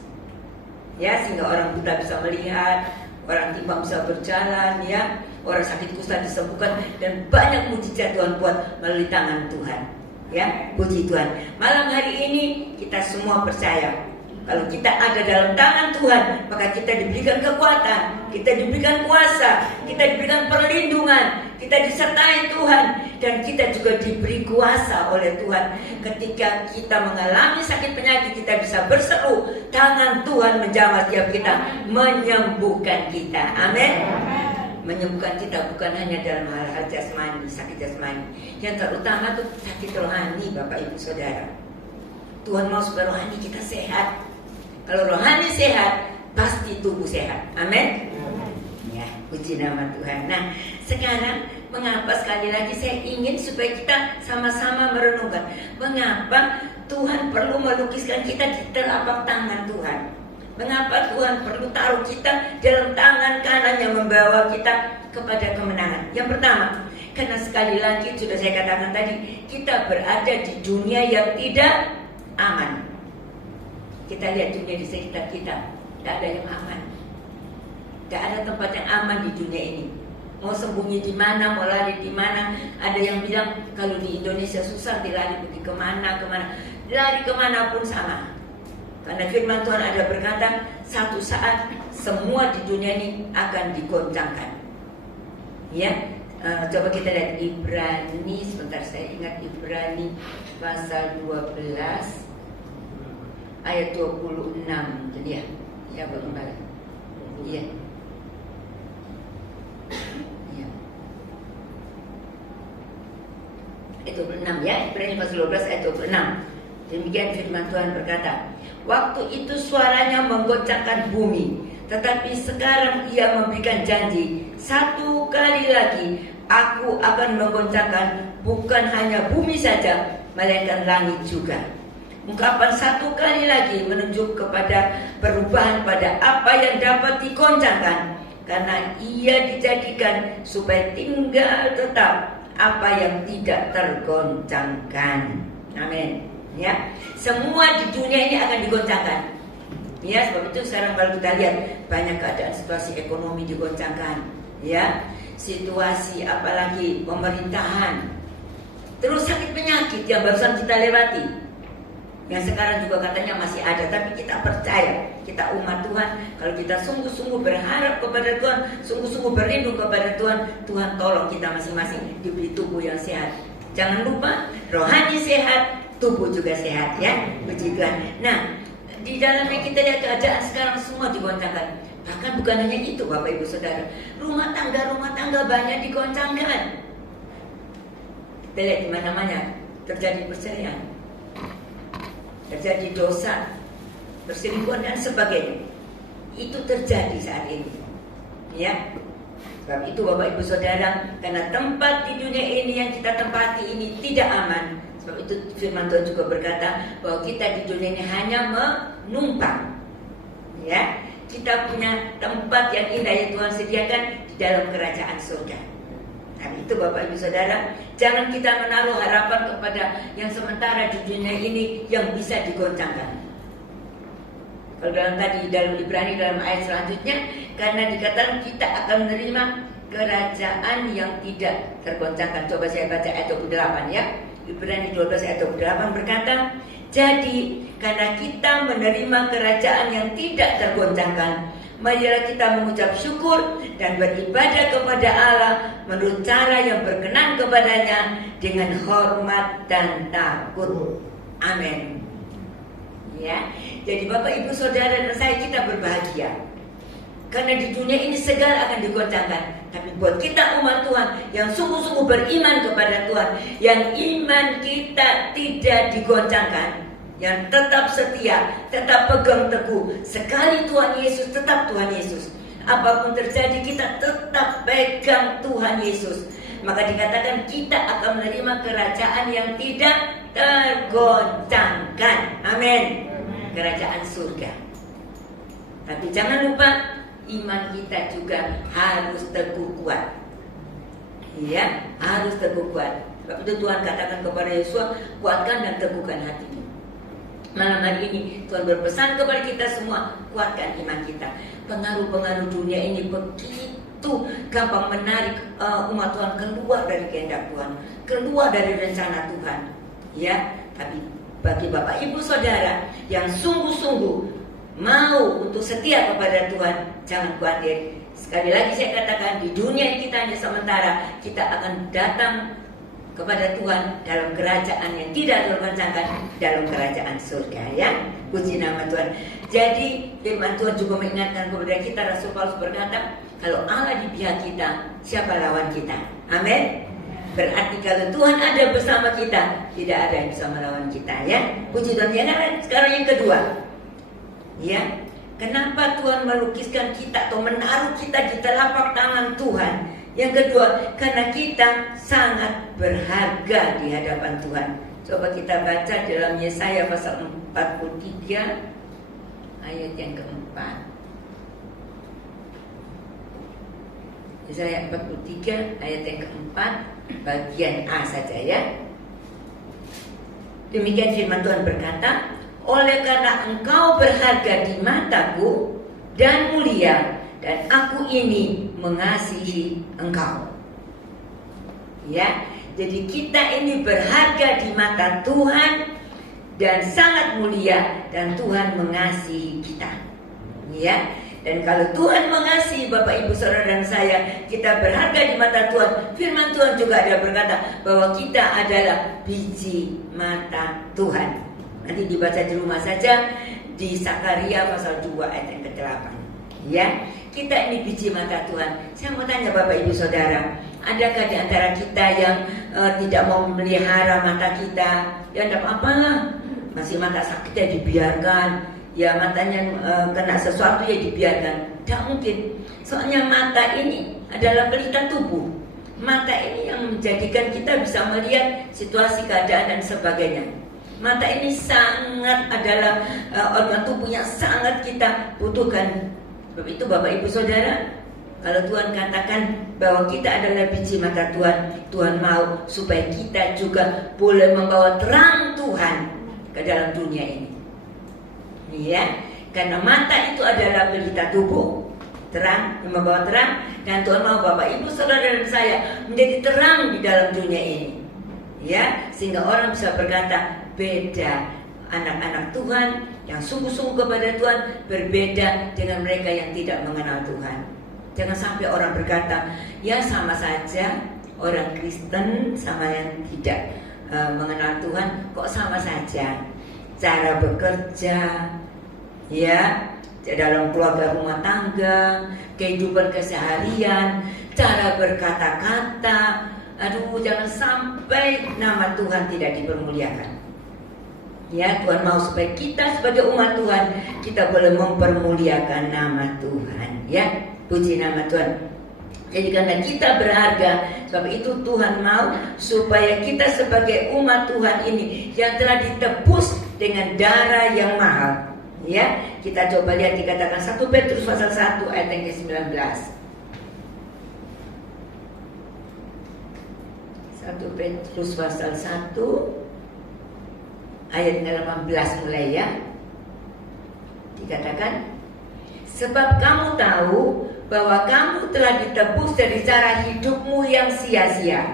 Ya, sehingga orang buta bisa melihat, orang timpang bisa berjalan, ya, orang sakit kusta disembuhkan, dan banyak mujizat Tuhan buat melalui tangan Tuhan. Ya, puji Tuhan. Malam hari ini kita semua percaya kalau kita ada dalam tangan Tuhan, maka kita diberikan kekuatan, kita diberikan kuasa, kita diberikan perlindungan, kita disertai Tuhan, dan kita juga diberi kuasa oleh Tuhan. Ketika kita mengalami sakit penyakit, kita bisa berseru, tangan Tuhan menjamah setiap kita, menyembuhkan kita. Amin. Menyembuhkan kita bukan hanya dalam hal-hal jasmani, sakit jasmani. Yang terutama itu sakit rohani, Bapak Ibu Saudara. Tuhan mau supaya rohani kita sehat. Kalau rohani sehat, pasti tubuh sehat. Amin. Ya, puji nama Tuhan. Nah, sekarang mengapa sekali lagi saya ingin supaya kita sama-sama merenungkan mengapa Tuhan perlu melukiskan kita di telapak tangan Tuhan. Mengapa Tuhan perlu taruh kita dalam tangan kanan yang membawa kita kepada kemenangan. Yang pertama, Karena sekali lagi sudah saya katakan tadi, kita berada di dunia yang tidak aman. Kita lihat dunia di sekitar kita, tidak ada yang aman. Tidak ada tempat yang aman di dunia ini. Mau sembunyi di mana, mau lari di mana. Ada yang bilang kalau di Indonesia susah dilari pergi kemana. Lari kemana pun sama. Karena firman Tuhan ada berkata, satu saat semua di dunia ini akan digoncangkan. Ya, coba kita lihat Ibrani, sebentar saya ingat Ibrani pasal 12 ayat 26. Jadi ya kembali. Iya. Iya. Ayat 26 ya, Ibrani pasal 12 ayat 26. Demikian firman Tuhan berkata, waktu itu suaranya menggoncangkan bumi, tetapi sekarang ia memberikan janji, satu kali lagi aku akan menggoncangkan bukan hanya bumi saja, melainkan langit juga. Ungkapan satu kali lagi menunjuk kepada perubahan pada apa yang dapat digoncangkan, karena ia dijadikan supaya tinggal tetap apa yang tidak tergoncangkan. Amin. Ya, semua di dunia ini akan digoncangkan. Ya, sebab itu sekarang kalau kita lihat banyak keadaan situasi ekonomi digoncangkan, ya, situasi apalagi pemerintahan, terus sakit penyakit yang barusan kita lewati, yang sekarang juga katanya masih ada, tapi kita percaya, kita umat Tuhan, kalau kita sungguh-sungguh berharap kepada Tuhan, sungguh-sungguh berlindung kepada Tuhan, Tuhan tolong kita masing-masing diberi tubuh yang sehat. Jangan lupa rohani sehat, tubuh juga sehat, ya, puji Tuhan. Nah, di dalamnya kita lihat keadaan sekarang semua digoncangkan. Bahkan bukan hanya itu, Bapak Ibu Saudara, rumah tangga banyak digoncangkan. Kita lihat di mana-mana terjadi perceraian, terjadi dosa, perselingkuhan dan sebagainya. Itu terjadi saat ini, ya. Sebab itu Bapak Ibu Saudara, karena tempat di dunia ini yang kita tempati ini tidak aman. Sebab itu firman Tuhan juga berkata bahwa kita di dunia ini hanya menumpang. Ya, kita punya tempat yang indah yang Tuhan sediakan di dalam kerajaan surga. Nah, itu Bapak Ibu Saudara, jangan kita menaruh harapan kepada yang sementara di dunia ini yang bisa digoncangkan. Kalau dalam Ibrani dalam ayat selanjutnya, karena dikatakan kita akan menerima kerajaan yang tidak tergoncangkan. Coba saya baca ayat 28 ya. Ibrani 12 ayat 28 berkata, jadi karena kita menerima kerajaan yang tidak tergoncangkan, marilah kita mengucap syukur dan beribadah kepada Allah menurut cara yang berkenan kepadanya dengan hormat dan takut. Amin. Ya, jadi Bapak Ibu Saudara dan saya, kita berbahagia karena di dunia ini segala akan digoncangkan. Tapi buat kita umat Tuhan yang sungguh-sungguh beriman kepada Tuhan, yang iman kita tidak digoncangkan, yang tetap setia, tetap pegang teguh, sekali Tuhan Yesus tetap Tuhan Yesus. Apapun terjadi kita tetap pegang Tuhan Yesus. Maka dikatakan kita akan menerima kerajaan yang tidak tergoncangkan. Amin. Kerajaan surga. Tapi jangan lupa, iman kita juga harus teguh kuat. Iya, harus teguh kuat. Sebab itu Tuhan katakan kepada Yosua, kuatkan dan teguhkan hatimu. Malam hari ini Tuhan berpesan kepada kita semua, kuatkan iman kita. Pengaruh-pengaruh dunia ini begitu gampang menarik umat Tuhan keluar dari kehendak Tuhan, keluar dari rencana Tuhan. Ya, tapi bagi Bapak Ibu Saudara yang sungguh-sungguh mau untuk setia kepada Tuhan, jangan khawatir. Sekali lagi saya katakan, di dunia kita hanya sementara, kita akan datang kepada Tuhan dalam kerajaan yang tidak tergoncangkan, dalam kerajaan surga, ya. Puji nama Tuhan. Jadi firman Tuhan juga mengingatkan kepada kita, Rasul Paulus berkata, kalau Allah di pihak kita, siapa lawan kita? Amin. Berarti kalau Tuhan ada bersama kita, tidak ada yang bisa melawan kita, ya. Puji Tuhan. Ya, sekarang yang kedua, ya, kenapa Tuhan melukiskan kita atau menaruh kita di telapak tangan Tuhan? Yang kedua, karena kita sangat berharga di hadapan Tuhan. Coba kita baca dalam Yesaya pasal 43 ayat yang keempat. Yesaya 43 ayat yang keempat bagian A saja ya. Demikian firman Tuhan berkata, oleh karena engkau berharga di mataku dan mulia, dan aku ini mengasihi engkau. Ya, jadi kita ini berharga di mata Tuhan dan sangat mulia, dan Tuhan mengasihi kita. Ya, dan kalau Tuhan mengasihi Bapak Ibu Saudara dan saya, kita berharga di mata Tuhan. Firman Tuhan juga ada berkata bahwa kita adalah biji mata Tuhan. Nanti dibaca di rumah saja di Sakaria pasal 2 ayat yang ke-8. Ya, kita ini biji mata Tuhan. Saya mau tanya Bapak Ibu Saudara, adakah di antara kita yang tidak mau memelihara mata kita? Ya tidak apa-apalah, masih mata sakit ya dibiarkan. Ya matanya kena sesuatu ya dibiarkan. Tidak mungkin. Soalnya mata ini adalah pelita tubuh. Mata ini yang menjadikan kita bisa melihat situasi keadaan dan sebagainya. Mata ini sangat adalah organ tubuh yang sangat kita butuhkan. Sebab itu Bapak Ibu Saudara, kalau Tuhan katakan bahwa kita adalah biji mata Tuhan, Tuhan mau supaya kita juga boleh membawa terang Tuhan ke dalam dunia ini. Ya, karena mata itu adalah pelita tubuh, terang, yang membawa terang, dan Tuhan mau Bapak Ibu Saudara dan saya menjadi terang di dalam dunia ini. Ya, sehingga orang bisa berkata beda anak-anak Tuhan yang sungguh-sungguh kepada Tuhan berbeda dengan mereka yang tidak mengenal Tuhan. Jangan sampai orang berkata, ya sama saja orang Kristen sama yang tidak mengenal Tuhan, kok sama saja. Cara bekerja, ya, dalam keluarga rumah tangga, kehidupan keseharian, cara berkata-kata. Aduh, jangan sampai nama Tuhan tidak dipermuliakan. Ya, Tuhan mau supaya kita sebagai umat Tuhan, kita boleh mempermuliakan nama Tuhan. Ya, puji nama Tuhan. Jadi karena kita berharga, sebab itu Tuhan mau supaya kita sebagai umat Tuhan ini yang telah ditebus dengan darah yang mahal. Ya, kita coba lihat dikatakan 1 Petrus pasal 1 ayat yang ke-19. 1 Petrus pasal 1 ayat ke-18 mulai ya. Dikatakan, sebab kamu tahu bahwa kamu telah ditebus dari cara hidupmu yang sia-sia,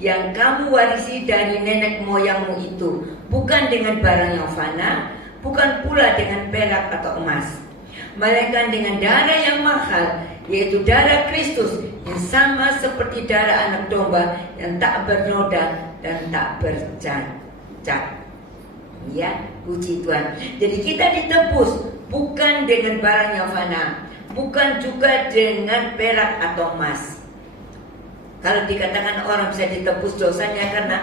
yang kamu warisi dari nenek moyangmu itu, bukan dengan barang yang fana, bukan pula dengan perak atau emas, melainkan dengan darah yang mahal, yaitu darah Kristus, yang sama seperti darah anak domba, yang tak bernoda dan tak bercacat. Ya, puji Tuhan. Jadi kita ditebus bukan dengan barang yang fana, bukan juga dengan perak atau emas. Kalau dikatakan orang bisa ditebus dosanya karena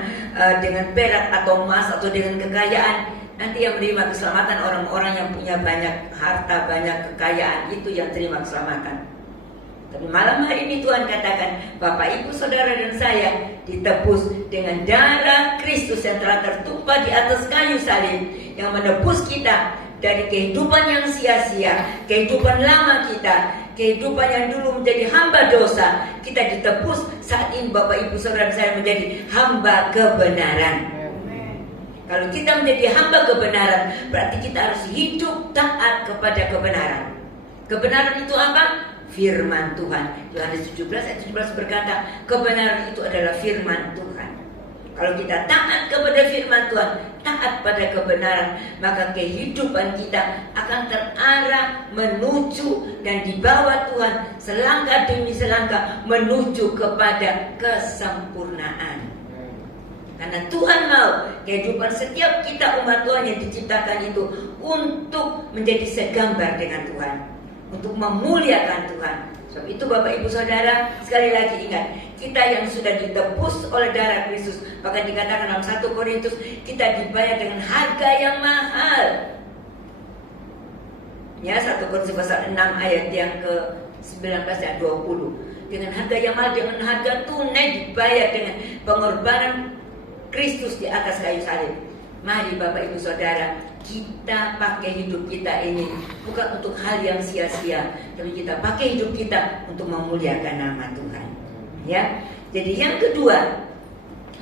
dengan perak atau emas atau dengan kekayaan, nanti yang menerima keselamatan orang-orang yang punya banyak harta, banyak kekayaan, itu yang terima keselamatan. Tapi malam hari ini Tuhan katakan, Bapak Ibu Saudara dan saya ditebus dengan darah Kristus yang telah tertumpah di atas kayu salib, yang menebus kita dari kehidupan yang sia-sia, kehidupan lama kita, kehidupan yang dulu menjadi hamba dosa. Kita ditebus, saat ini Bapak Ibu Saudara dan saya menjadi hamba kebenaran. Kalau kita menjadi hamba kebenaran, berarti kita harus hidup taat kepada kebenaran. Kebenaran itu apa? Firman Tuhan. Yohanes 17 ayat 17 berkata, kebenaran itu adalah firman Tuhan. Kalau kita taat kepada firman Tuhan, taat pada kebenaran, maka kehidupan kita akan terarah menuju dan dibawa Tuhan selangkah demi selangkah menuju kepada kesempurnaan. Karena Tuhan mau kehidupan setiap kita umat Tuhan yang diciptakan itu untuk menjadi segambar dengan Tuhan, untuk memuliakan Tuhan. Sebab itu Bapak Ibu Saudara, sekali lagi ingat, kita yang sudah ditebus oleh darah Kristus, bahkan dikatakan dalam 1 Korintus, kita dibayar dengan harga yang mahal. Ya, 1 Korintus pasal 6 ayat yang ke-19 dan 20. Dengan harga yang mahal, dengan harga tunai dibayar dengan pengorbanan Kristus di atas kayu salib. Mari Bapak Ibu Saudara, kita pakai hidup kita ini bukan untuk hal yang sia-sia, tapi kita pakai hidup kita untuk memuliakan nama Tuhan. Ya, jadi yang kedua,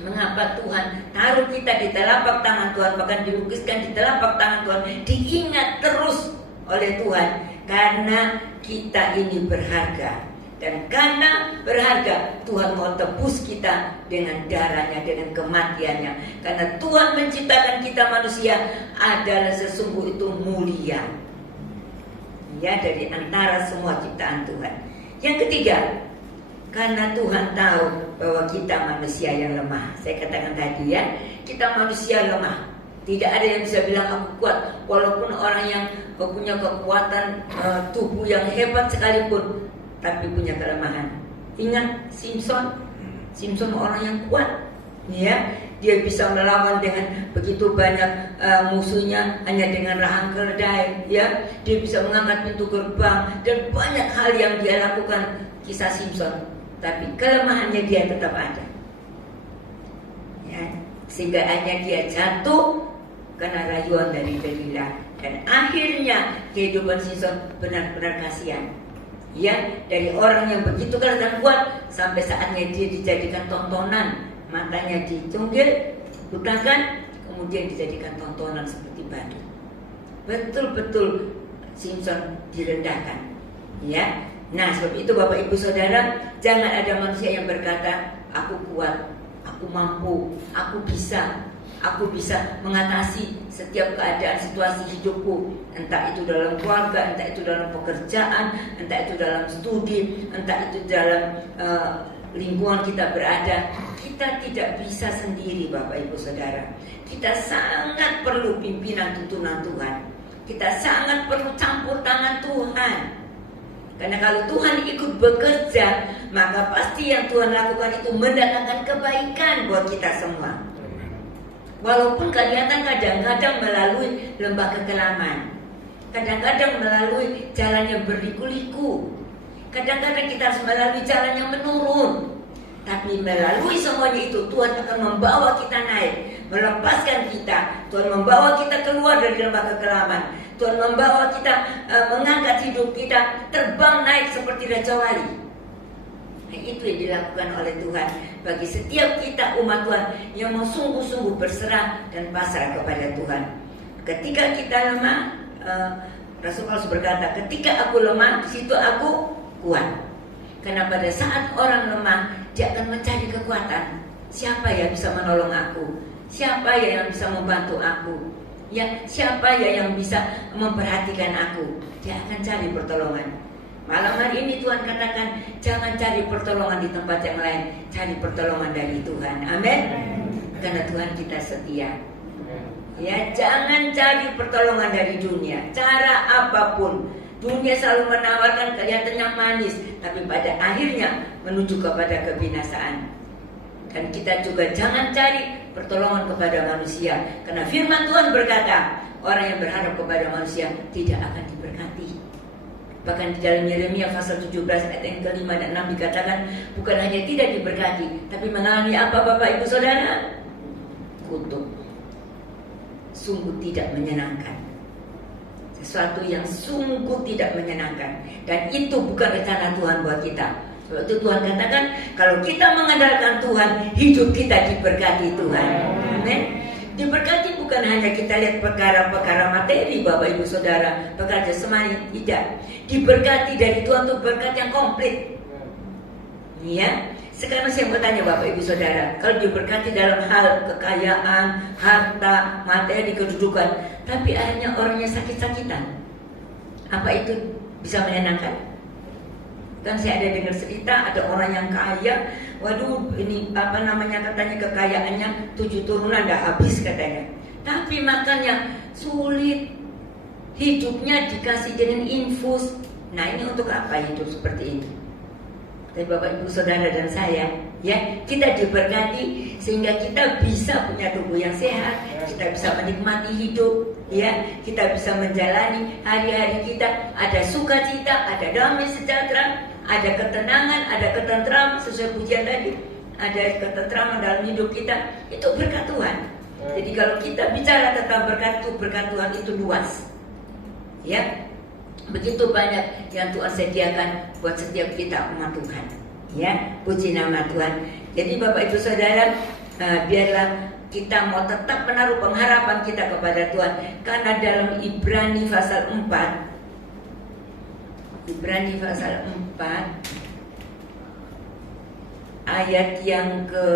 mengapa Tuhan taruh kita di telapak tangan Tuhan, bahkan dilukiskan di telapak tangan Tuhan, diingat terus oleh Tuhan, karena kita ini berharga. Dan karena berharga, Tuhan mau tebus kita dengan darahnya, dengan kematiannya. Karena Tuhan menciptakan kita manusia adalah sesungguh itu mulia. Ya, dari antara semua ciptaan Tuhan. Yang ketiga, karena Tuhan tahu bahwa kita manusia yang lemah. Saya katakan tadi ya, kita manusia lemah. Tidak ada yang bisa bilang aku kuat. Walaupun orang yang punya kekuatan tubuh yang hebat sekalipun, tapi punya kelemahan. Ingat Simpson orang yang kuat, ya, dia bisa melawan dengan begitu banyak musuhnya hanya dengan rahang keledai, ya, dia bisa mengangkat pintu gerbang dan banyak hal yang dia lakukan. Kisah Simpson, tapi kelemahannya dia tetap ada, ya, sehingga hanya dia jatuh karena rayuan dari Delilah, dan akhirnya kehidupan Simpson benar-benar kasihan. Ya, dari orang yang begitu keras dan kuat sampai saatnya dia dijadikan tontonan, matanya dicunggil, dibutakan, kemudian dijadikan tontonan seperti batu. Betul-betul Simpson direndahkan. Ya, nah sebab itu Bapak Ibu Saudara, jangan ada manusia yang berkata aku kuat, aku mampu, aku bisa mengatasi setiap keadaan situasi hidupku, entah itu dalam keluarga, entah itu dalam pekerjaan, entah itu dalam studi, entah itu dalam lingkungan kita berada. Kita tidak bisa sendiri Bapak Ibu Saudara. Kita sangat perlu pimpinan tuntunan Tuhan. Kita sangat perlu campur tangan Tuhan. Karena kalau Tuhan ikut bekerja, maka pasti yang Tuhan lakukan itu mendatangkan kebaikan buat kita semua. Walaupun kelihatan kadang-kadang melalui lembah kekelaman, kadang-kadang melalui jalan yang berliku-liku, kadang-kadang kita harus melalui jalan yang menurun. Tapi melalui semuanya itu Tuhan akan membawa kita naik, melepaskan kita. Tuhan membawa kita keluar dari lembah kekelaman. Tuhan membawa kita mengangkat hidup kita, terbang naik seperti Raja Wali. Nah, itu yang dilakukan oleh Tuhan bagi setiap kita umat Tuhan yang mau sungguh-sungguh berserah dan pasrah kepada Tuhan. Ketika kita lemah, Rasul Paulus berkata, ketika aku lemah, di situ aku kuat. Karena pada saat orang lemah, dia akan mencari kekuatan. Siapa yang bisa menolong aku? Siapa yang bisa membantu aku? Ya, siapa yang bisa memperhatikan aku? Dia akan cari pertolongan. Malam hari ini Tuhan katakan, jangan cari pertolongan di tempat yang lain, cari pertolongan dari Tuhan. Amin. Karena Tuhan kita setia. Ya, jangan cari pertolongan dari dunia. Cara apapun, dunia selalu menawarkan kelihatannya manis, tapi pada akhirnya menuju kepada kebinasaan. Dan kita juga jangan cari pertolongan kepada manusia, karena firman Tuhan berkata, orang yang berharap kepada manusia tidak akan diberkati. Bahkan di dalam Yeremia pasal 17 ayat yang ke-5 dan 6 dikatakan, bukan hanya tidak diberkati, tapi mengalami apa Bapak Ibu Saudara? Kutuk. Sungguh tidak menyenangkan. Sesuatu yang sungguh tidak menyenangkan. Dan itu bukan rencana Tuhan buat kita. Sebab itu Tuhan katakan, kalau kita mengandalkan Tuhan, hidup kita diberkati Tuhan. Amin. Diberkati bukan hanya kita lihat perkara-perkara materi Bapak Ibu Saudara, perkara jasmani, tidak. Diberkati dari Tuhan itu berkat yang komplit. Ya. Sekarang saya bertanya Bapak Ibu Saudara, kalau diberkati dalam hal kekayaan, harta, materi, kedudukan, tapi akhirnya orangnya sakit-sakitan, apa itu bisa menyenangkan? Kan saya ada dengar cerita, ada orang yang kaya, waduh ini katanya kekayaannya 7 turunan dah habis katanya. Tapi makannya sulit, hidupnya dikasih dengan infus. Nah ini untuk apa hidup seperti ini? Tapi Bapak Ibu Saudara dan saya, ya, kita diberkati sehingga kita bisa punya tubuh yang sehat, kita bisa menikmati hidup, ya, kita bisa menjalani hari-hari kita, ada sukacita, ada damai sejahtera, ada ketenangan, ada ketentraman sesuai pujian tadi, ada ketentraman dalam hidup kita. Itu berkat Tuhan. Jadi kalau kita bicara tentang berkat Tuhan itu luas. Ya. Begitu banyak yang Tuhan sediakan buat setiap kita umat Tuhan. Ya, puji nama Tuhan. Jadi Bapak Ibu Saudara, biarlah kita mau tetap menaruh pengharapan kita kepada Tuhan. Karena dalam Ibrani pasal 4 ayat yang ke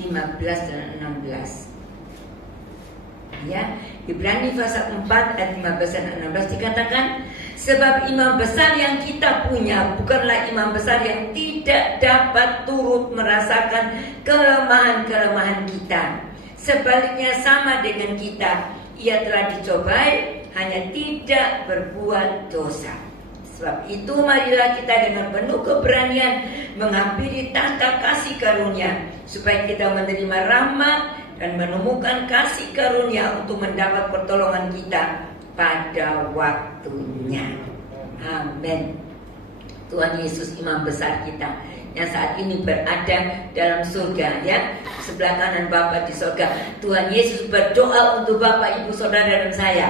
15 dan 16. Ya, Ibrani pasal 4 ayat 15 dan 16 dikatakan, sebab imam besar yang kita punya bukanlah imam besar yang tidak dapat turut merasakan kelemahan-kelemahan kita. Sebaliknya sama dengan kita, ia telah dicobai, hanya tidak berbuat dosa. Sebab itu marilah kita dengan penuh keberanian menghampiri tahta kasih karunia, supaya kita menerima rahmat dan menemukan kasih karunia untuk mendapat pertolongan kita pada waktunya. Amin. Tuhan Yesus imam besar kita yang saat ini berada dalam surga, ya, sebelah kanan Bapa di surga. Tuhan Yesus berdoa untuk Bapak, Ibu, Saudara dan saya.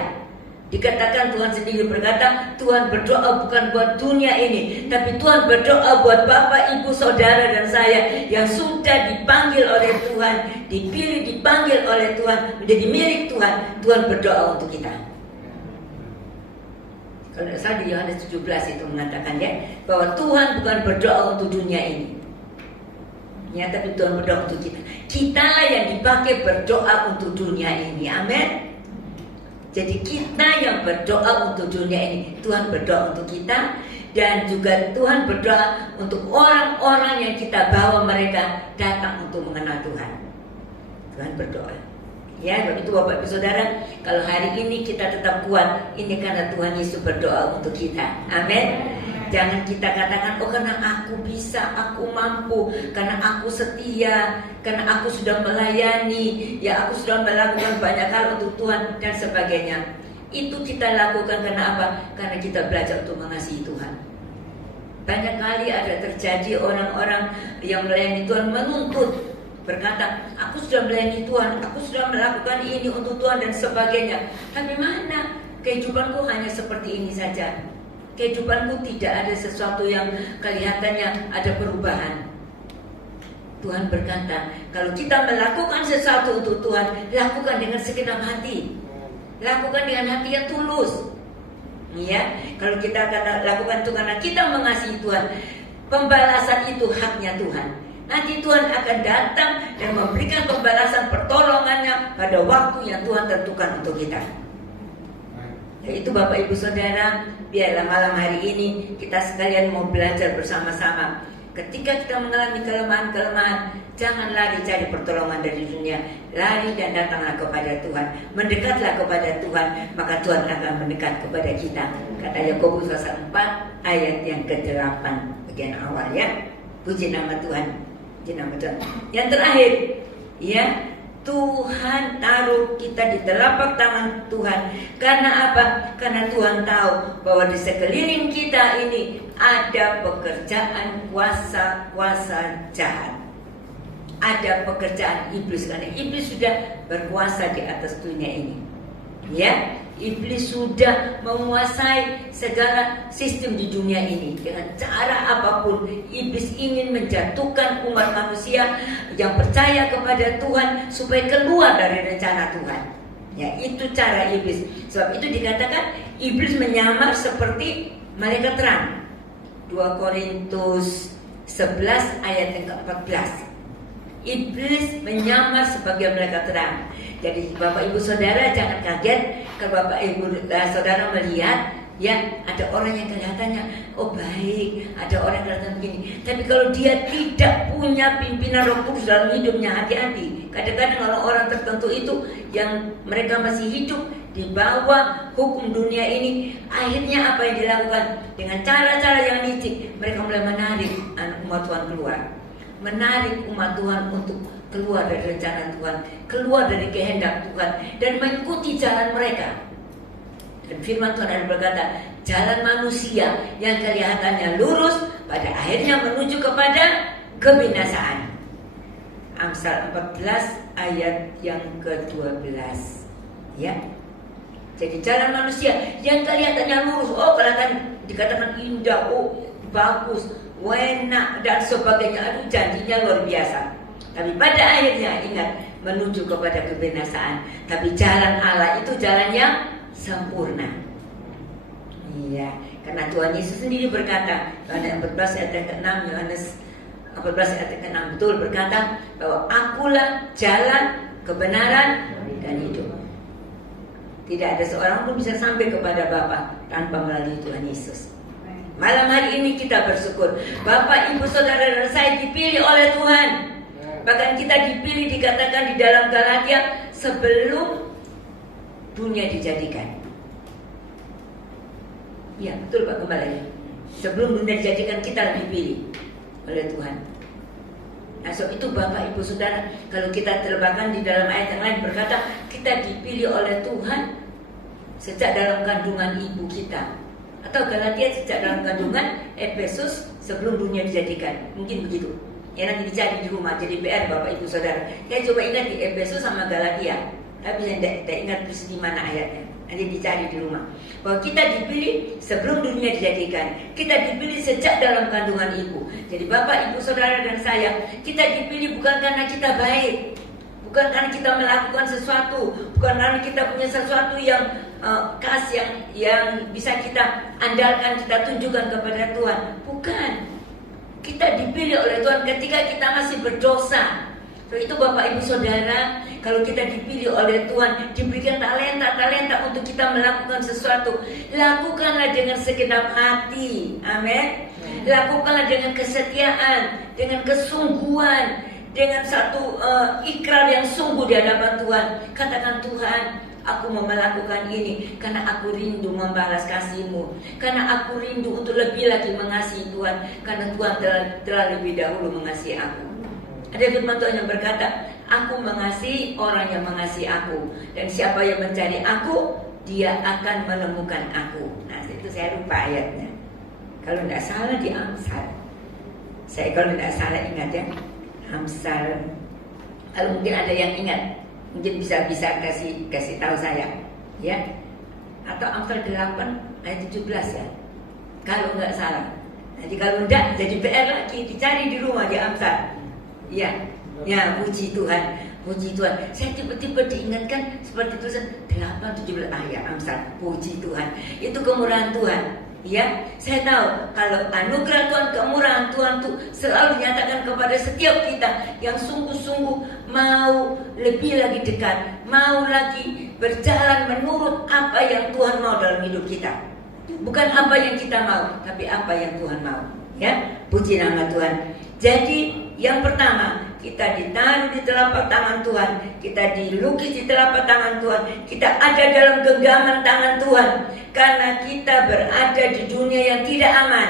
Dikatakan Tuhan sendiri berkata, Tuhan berdoa bukan buat dunia ini, tapi Tuhan berdoa buat Bapak, Ibu, Saudara dan saya yang sudah dipanggil oleh Tuhan, dipilih, dipanggil oleh Tuhan, menjadi milik Tuhan. Tuhan berdoa untuk kita. Kalau tidak salah di Yohanes 17 itu mengatakan, ya, bahwa Tuhan bukan berdoa untuk dunia ini, ya, tapi Tuhan berdoa untuk kita. Kitalah yang dipakai berdoa untuk dunia ini. Amin. Jadi kita yang berdoa untuk dunia ini, Tuhan berdoa untuk kita. Dan juga Tuhan berdoa untuk orang-orang yang kita bawa mereka datang untuk mengenal Tuhan. Tuhan berdoa. Ya, begitu Bapak Ibu Saudara, kalau hari ini kita tetap kuat, ini karena Tuhan Yesus berdoa untuk kita. Amin. Jangan kita katakan, oh karena aku bisa, aku mampu, karena aku setia, karena aku sudah melayani, ya aku sudah melakukan banyak hal untuk Tuhan dan sebagainya. Itu kita lakukan karena apa? Karena kita belajar untuk mengasihi Tuhan. Banyak kali ada terjadi orang-orang yang melayani Tuhan menuntut, berkata, aku sudah melayani Tuhan, aku sudah melakukan ini untuk Tuhan dan sebagainya. Tapi mana? Kehidupanku hanya seperti ini saja. Kehidupanku tidak ada sesuatu yang kelihatannya ada perubahan. Tuhan berkata, kalau kita melakukan sesuatu untuk Tuhan, lakukan dengan segenap hati. Lakukan dengan hati yang tulus. Ya, kalau kita lakukan itu karena kita mengasihi Tuhan, pembalasan itu haknya Tuhan. Nanti Tuhan akan datang dan memberikan pembalasan pertolongannya pada waktu yang Tuhan tentukan untuk kita. Yaitu Bapak Ibu Saudara, biarlah malam hari ini kita sekalian mau belajar bersama-sama. Ketika kita mengalami kelemahan-kelemahan, jangan lari cari pertolongan dari dunia. Lari dan datanglah kepada Tuhan. Mendekatlah kepada Tuhan, maka Tuhan akan mendekat kepada kita. Kata Yakobus pasal 4 ayat yang ke-8 bagian awal, ya. Puji nama Tuhan. Puji nama Tuhan. Yang terakhir, ya, Tuhan taruh kita di telapak tangan Tuhan. Karena apa? Karena Tuhan tahu bahwa di sekeliling kita ini ada pekerjaan kuasa-kuasa jahat. Ada pekerjaan iblis, karena iblis sudah berkuasa di atas dunia ini. Ya, iblis sudah menguasai segala sistem di dunia ini. Dengan cara apapun, iblis ingin menjatuhkan umat manusia yang percaya kepada Tuhan supaya keluar dari rencana Tuhan. Ya, itu cara iblis. Sebab itu dikatakan iblis menyamar seperti malaikat terang. 2 Korintus 11 ayat yang ke-14. Iblis menyamar sebagai malaikat terang. Jadi Bapak Ibu Saudara jangan kaget kalau Bapak Ibu Saudara melihat, ya, ada orang yang kelihatannya oh baik, ada orang yang kelihatan begini. Tapi kalau dia tidak punya pimpinan Roh Kudus dalam hidupnya, hati-hati. Kadang-kadang kalau orang tertentu itu yang mereka masih hidup di bawah hukum dunia ini, akhirnya apa yang dilakukan? Dengan cara-cara yang licik, mereka mulai menarik umat Tuhan keluar. Menarik umat Tuhan untuk keluar dari rencana Tuhan, keluar dari kehendak Tuhan, dan mengikuti jalan mereka. Dan firman Tuhan ada berkata, jalan manusia yang kelihatannya lurus pada akhirnya menuju kepada kebinasaan. Amsal 14 ayat yang ke-12. Ya. Jadi jalan manusia yang kelihatannya lurus, kelihatan dikatakan indah, bagus, enak dan sebagainya, aduh janjinya luar biasa. Tapi pada akhirnya ingat, menuju kepada kebinasaan. Tapi jalan Allah itu jalan yang sempurna. Iya, karena Tuhan Yesus sendiri berkata, Yohanes 14 ayat yang ke-6, Yohanes 14 ayat yang ke-6 betul berkata bahwa akulah jalan, kebenaran dan hidup. Tidak ada seorang pun bisa sampai kepada Bapa tanpa melalui Tuhan Yesus. Malam hari ini kita bersyukur Bapak, Ibu, Saudara dan saya dipilih oleh Tuhan. Bahkan kita dipilih, dikatakan di dalam Galatia, sebelum dunia dijadikan. Ya betul Pak, kembali lagi. Sebelum dunia dijadikan kita dipilih oleh Tuhan. Nah, so itu Bapak, Ibu, Saudara, kalau kita terbakan di dalam ayat yang lain berkata, kita dipilih oleh Tuhan sejak dalam kandungan ibu kita. Atau Galatia sejak dalam kandungan Efesus sebelum dunia dijadikan. Mungkin begitu. Ya nanti dicari di rumah, jadi PR Bapak, Ibu, Saudara. Saya coba ingat di Efesus sama Galatia. Tapi saya tidak ingat persis di mana ayatnya. Nanti dicari di rumah. Bahwa kita dipilih sebelum dunia dijadikan. Kita dipilih sejak dalam kandungan ibu. Jadi Bapak, Ibu, Saudara dan saya, kita dipilih bukan karena kita baik, bukan karena kita melakukan sesuatu, bukan karena kita punya sesuatu yang khas yang bisa kita andalkan, kita tunjukkan kepada Tuhan. Bukan. Kita dipilih oleh Tuhan ketika kita masih berdosa. So, itu Bapak, Ibu, Saudara, kalau kita dipilih oleh Tuhan, diberikan talenta untuk kita melakukan sesuatu, lakukanlah dengan segenap hati. Amin. Lakukanlah dengan kesetiaan, dengan kesungguhan, dengan satu ikrar yang sungguh di hadapan Tuhan. Katakan, Tuhan, aku mau melakukan ini karena aku rindu membalas kasih-Mu, karena aku rindu untuk lebih lagi mengasihi Tuhan, karena Tuhan telah lebih dahulu mengasihi aku. Ada firman Tuhan yang berkata, aku mengasihi orang yang mengasihi aku, dan siapa yang mencari aku, dia akan menemukan aku. Nah, itu saya lupa ayatnya. Kalau tidak salah di Amsal. Saya kalau tidak salah ingat ya, Amsal. Kalau mungkin ada yang ingat, mungkin bisa kasih tahu saya, ya. Atau Amsal 8 ayat 17 ya. Kalau nggak salah. Jadi kalau tidak, jadi PR lagi, dicari di rumah di Amsal. Ya, puji Tuhan, puji Tuhan. Saya tiba-tiba diingatkan seperti tulisan 8:17 ayat Amsal. Puji Tuhan, itu kemurahan Tuhan. Ya, saya tahu kalau anugerah Tuhan, kemurahan Tuhan itu selalu dinyatakan kepada setiap kita yang sungguh-sungguh mau lebih lagi dekat, mau lagi berjalan menurut apa yang Tuhan mau dalam hidup kita. Bukan apa yang kita mau, tapi apa yang Tuhan mau. Ya, puji nama Tuhan. Jadi yang pertama, kita ditaruh di telapak tangan Tuhan, kita dilukis di telapak tangan Tuhan, kita ada dalam genggaman tangan Tuhan, karena kita berada di dunia yang tidak aman,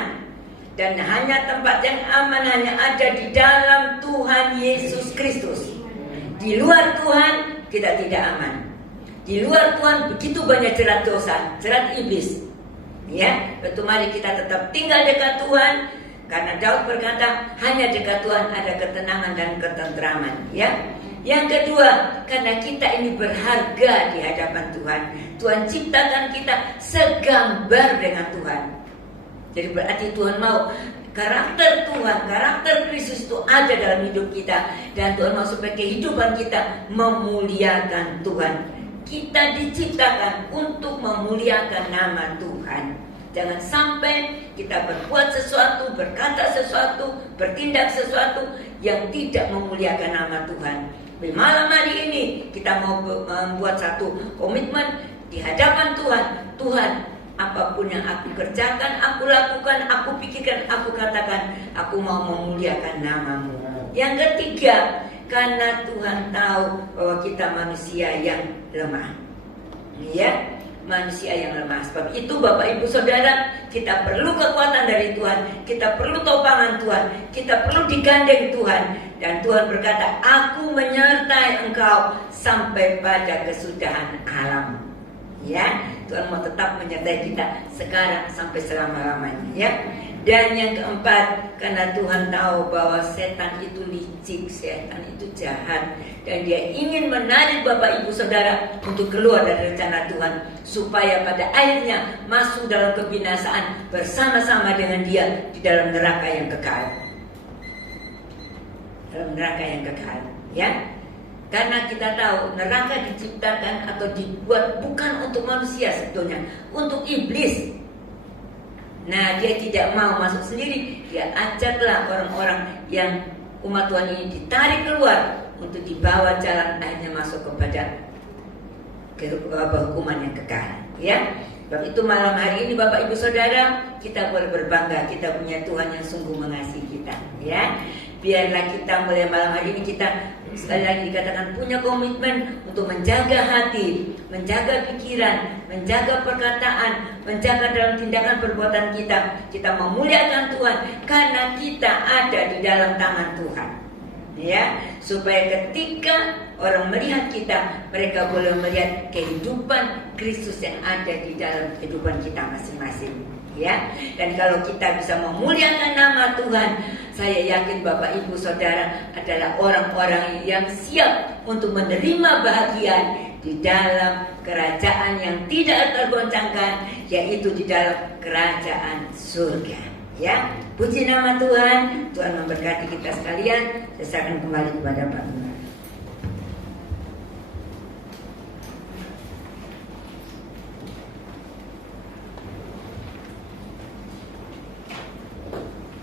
dan hanya tempat yang aman hanya ada di dalam Tuhan Yesus Kristus. Di luar Tuhan kita tidak aman. Di luar Tuhan begitu banyak jerat dosa, jerat iblis. Ya, betul, mari kita tetap tinggal dekat Tuhan. Karena Daud berkata, hanya dekat Tuhan ada ketenangan dan ketentraman. Ya. Yang kedua, karena kita ini berharga di hadapan Tuhan. Tuhan ciptakan kita segambar dengan Tuhan. Jadi berarti Tuhan mau karakter Tuhan, karakter Kristus itu ada dalam hidup kita. Dan Tuhan mau supaya kehidupan kita memuliakan Tuhan. Kita diciptakan untuk memuliakan nama Tuhan. Jangan sampai kita berbuat sesuatu, berkata sesuatu, bertindak sesuatu yang tidak memuliakan nama Tuhan. Di malam hari ini kita mau membuat satu komitmen di hadapan Tuhan. Tuhan, apapun yang aku kerjakan, aku lakukan, aku pikirkan, aku katakan, aku mau memuliakan nama-Mu. Yang ketiga, karena Tuhan tahu bahwa kita manusia yang lemah. Ya. Manusia yang lemah. Sebab itu Bapak, Ibu, Saudara, kita perlu kekuatan dari Tuhan, kita perlu topangan Tuhan, kita perlu digandeng Tuhan. Dan Tuhan berkata, aku menyertai engkau sampai pada kesudahan alam. Ya, Tuhan mau tetap menyertai kita sekarang sampai selama-lamanya. Ya, Dan yang keempat, karena Tuhan tahu bahwa setan itu licik, setan itu jahat, dan dia ingin menarik Bapak Ibu Saudara untuk keluar dari rencana Tuhan, supaya pada akhirnya masuk dalam kebinasaan bersama-sama dengan dia di dalam neraka yang kekal. Dalam neraka yang kekal, ya. Karena kita tahu neraka diciptakan atau dibuat bukan untuk manusia sebetulnya, untuk iblis. Nah, dia tidak mau masuk sendiri. Dia ajaklah orang-orang yang umat Tuhan ini ditarik keluar untuk dibawa jalan akhirnya masuk kepada hukuman yang kekal. Ya, sebab itu malam hari ini Bapak Ibu Saudara, kita boleh berbangga. Kita punya Tuhan yang sungguh mengasihi kita. Ya, biarlah kita mulai malam hari ini kita sekali lagi dikatakan punya komitmen untuk menjaga hati, menjaga pikiran, menjaga perkataan, menjaga dalam tindakan perbuatan kita. Kita memuliakan Tuhan karena kita ada di dalam tangan Tuhan. Ya, supaya ketika orang melihat kita, mereka boleh melihat kehidupan Kristus yang ada di dalam kehidupan kita masing-masing. Ya, dan kalau kita bisa memuliakan nama Tuhan, saya yakin Bapak Ibu Saudara adalah orang-orang yang siap untuk menerima bahagian di dalam kerajaan yang tidak tergoncangkan, yaitu di dalam kerajaan surga. Ya, puji nama Tuhan. Tuhan memberkati kita sekalian. Saya akan kembali kepada Pak Guna.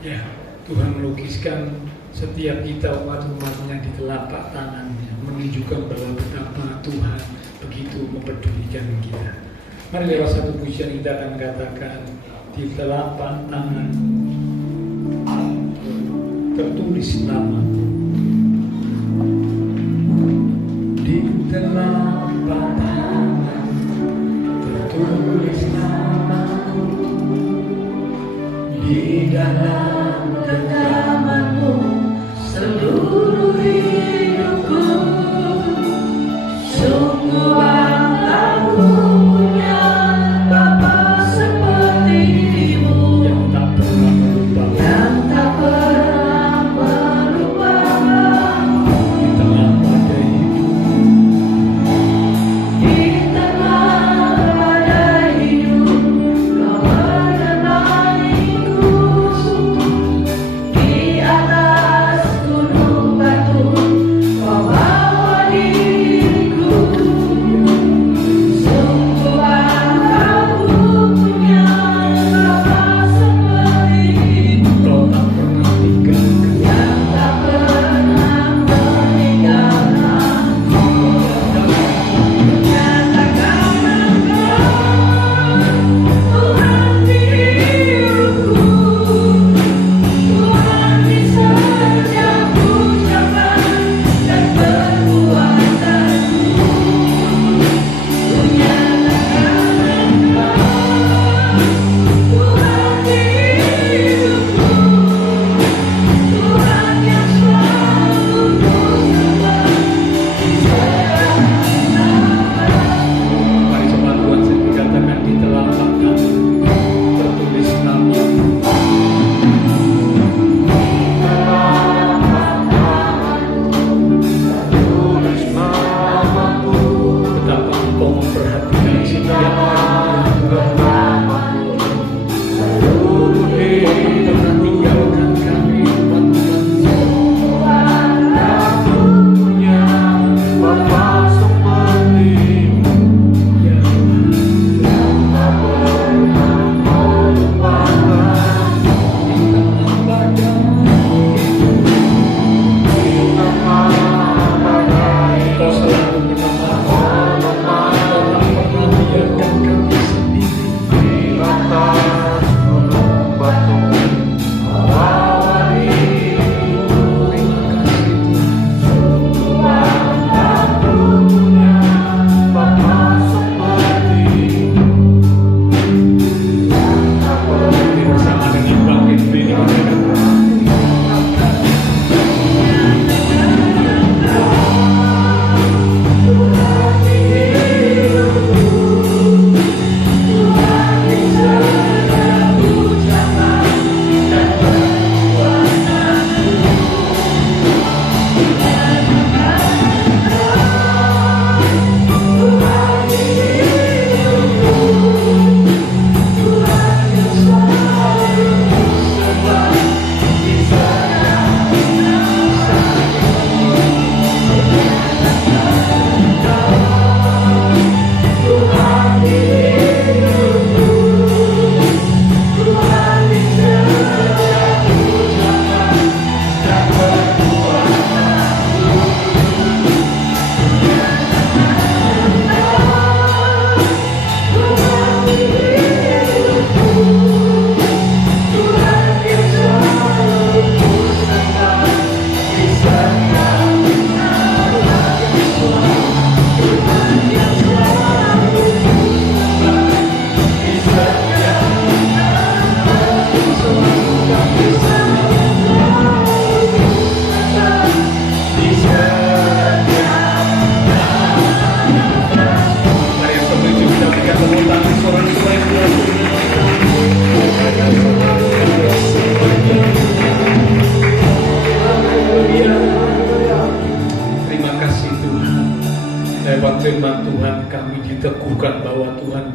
Ya, Tuhan melukiskan setiap kita umat-umatnya di telapak tangannya, menunjukkan bahwa betapa Tuhan begitu mempedulikan kita. Mari lewat satu pujian kita akan katakan, di telapak tangan tertulis namaku. Di telapak tangan tertulis namaku. Di dalam genggamanmu seluruh hidupku, sungguh banggaku punya Bapa seperti-Mu yang tak pernah melupakan di tengah badai hidup, di tengah badai hidup kau menemaniku.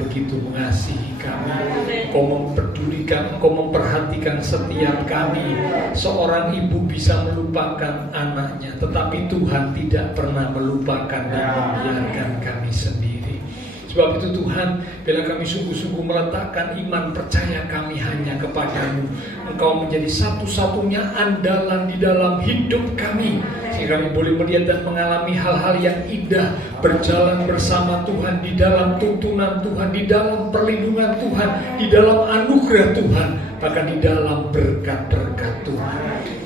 begitu mengasihi kami, Engkau mempedulikan, Engkau memperhatikan setiap kami. Seorang ibu bisa melupakan anaknya, tetapi Tuhan tidak pernah melupakan dan membiarkan kami sendiri. Sebab itu Tuhan, bila kami sungguh-sungguh meletakkan iman percaya kami hanya kepadamu, Engkau menjadi satu-satunya andalan di dalam hidup kami, sehingga kami boleh melihat dan mengalami hal-hal yang indah, berjalan bersama Tuhan di dalam tuntunan Tuhan, di dalam perlindungan Tuhan, di dalam anugerah Tuhan, bahkan di dalam berkat-berkat Tuhan.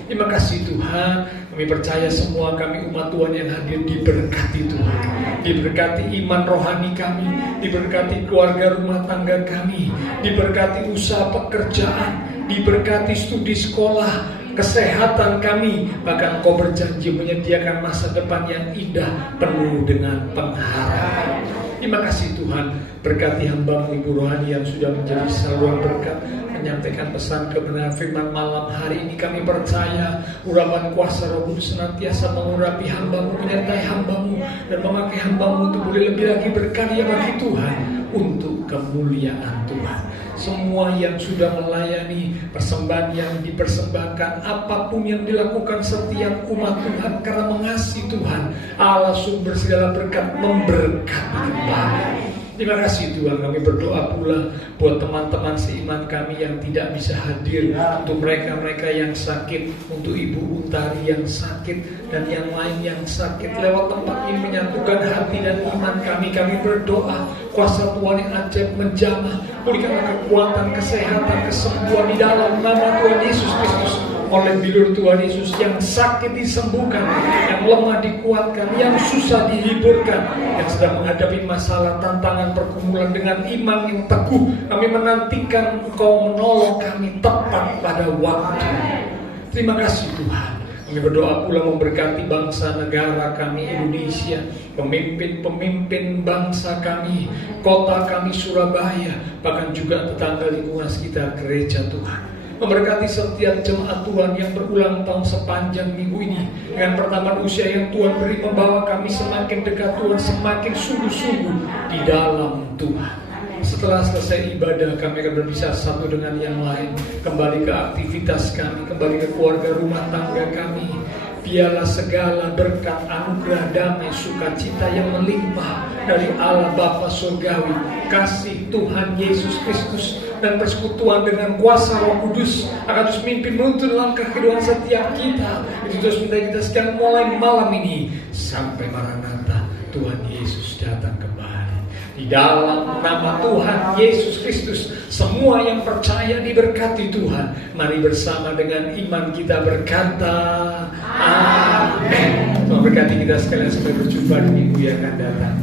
Terima kasih Tuhan, kami percaya semua kami umat Tuhan yang hadir diberkati Tuhan, diberkati iman rohani kami, diberkati keluarga rumah tangga kami, diberkati usaha pekerjaan, diberkati studi sekolah, kesehatan kami, bahkan Engkau berjanji menyediakan masa depan yang indah penuh dengan pengharapan. Terima kasih Tuhan, berkati hamba-Mu Ibu Rohani yang sudah menjadi saluran berkat, menyampaikan pesan kebenaran firman malam hari ini. Kami percaya urapan kuasa Roh Kudus senantiasa mengurapi hamba-Mu, menyertai hamba-Mu, dan memakai hamba-Mu untuk boleh lebih lagi berkarya bagi Tuhan, untuk kemuliaan Tuhan. Semua yang sudah melayani persembahan yang dipersembahkan, apapun yang dilakukan setiap umat Tuhan karena mengasihi Tuhan, Allah sumber segala berkat memberkati kembali. Terima kasih Tuhan, kami berdoa pula buat teman-teman seiman kami yang tidak bisa hadir, untuk mereka-mereka yang sakit, untuk Ibu Untari yang sakit, dan yang lain yang sakit. Lewat tempat ini menyatukan hati dan iman kami berdoa kuasa Tuhan yang ajaib menjamah, berikanlah kekuatan, kesehatan, kesembuhan di dalam nama Tuhan Yesus Kristus. Oleh bilur Tuhan Yesus, yang sakit disembuhkan, yang lemah dikuatkan, yang susah dihiburkan, yang sedang menghadapi masalah, tantangan, pergumulan, dengan iman yang teguh, kami menantikan Engkau menolong kami tepat pada waktu. Terima kasih Tuhan. Kami berdoa pula memberkati bangsa negara kami Indonesia, pemimpin-pemimpin bangsa kami, kota kami Surabaya, bahkan juga tetangga lingkungan sekitar gereja Tuhan. Memberkati setiap jemaat Tuhan yang berulang tahun sepanjang minggu ini, dengan pertambahan usia yang Tuhan beri, membawa kami semakin dekat Tuhan, semakin sungguh-sungguh di dalam Tuhan. Setelah selesai ibadah, kami akan berpisah satu dengan yang lain, kembali ke aktivitas kami, kembali ke keluarga rumah tangga kami. Biarlah segala berkat, anugerah, damai, sukacita yang melimpah dari Allah Bapa Surgawi, kasih Tuhan Yesus Kristus, dan persekutuan dengan kuasa Roh Kudus akan terus mimpin menuntun langkah kehidupan setiap kita. Itu terus minta kita sekarang mulai malam ini sampai Maranatha, Tuhan Yesus datang kembali. Di dalam nama Tuhan Yesus Kristus, semua yang percaya diberkati Tuhan. Mari bersama dengan iman kita berkata amin. Tuhan berkati kita sekalian sampai berjumpa di minggu yang akan datang.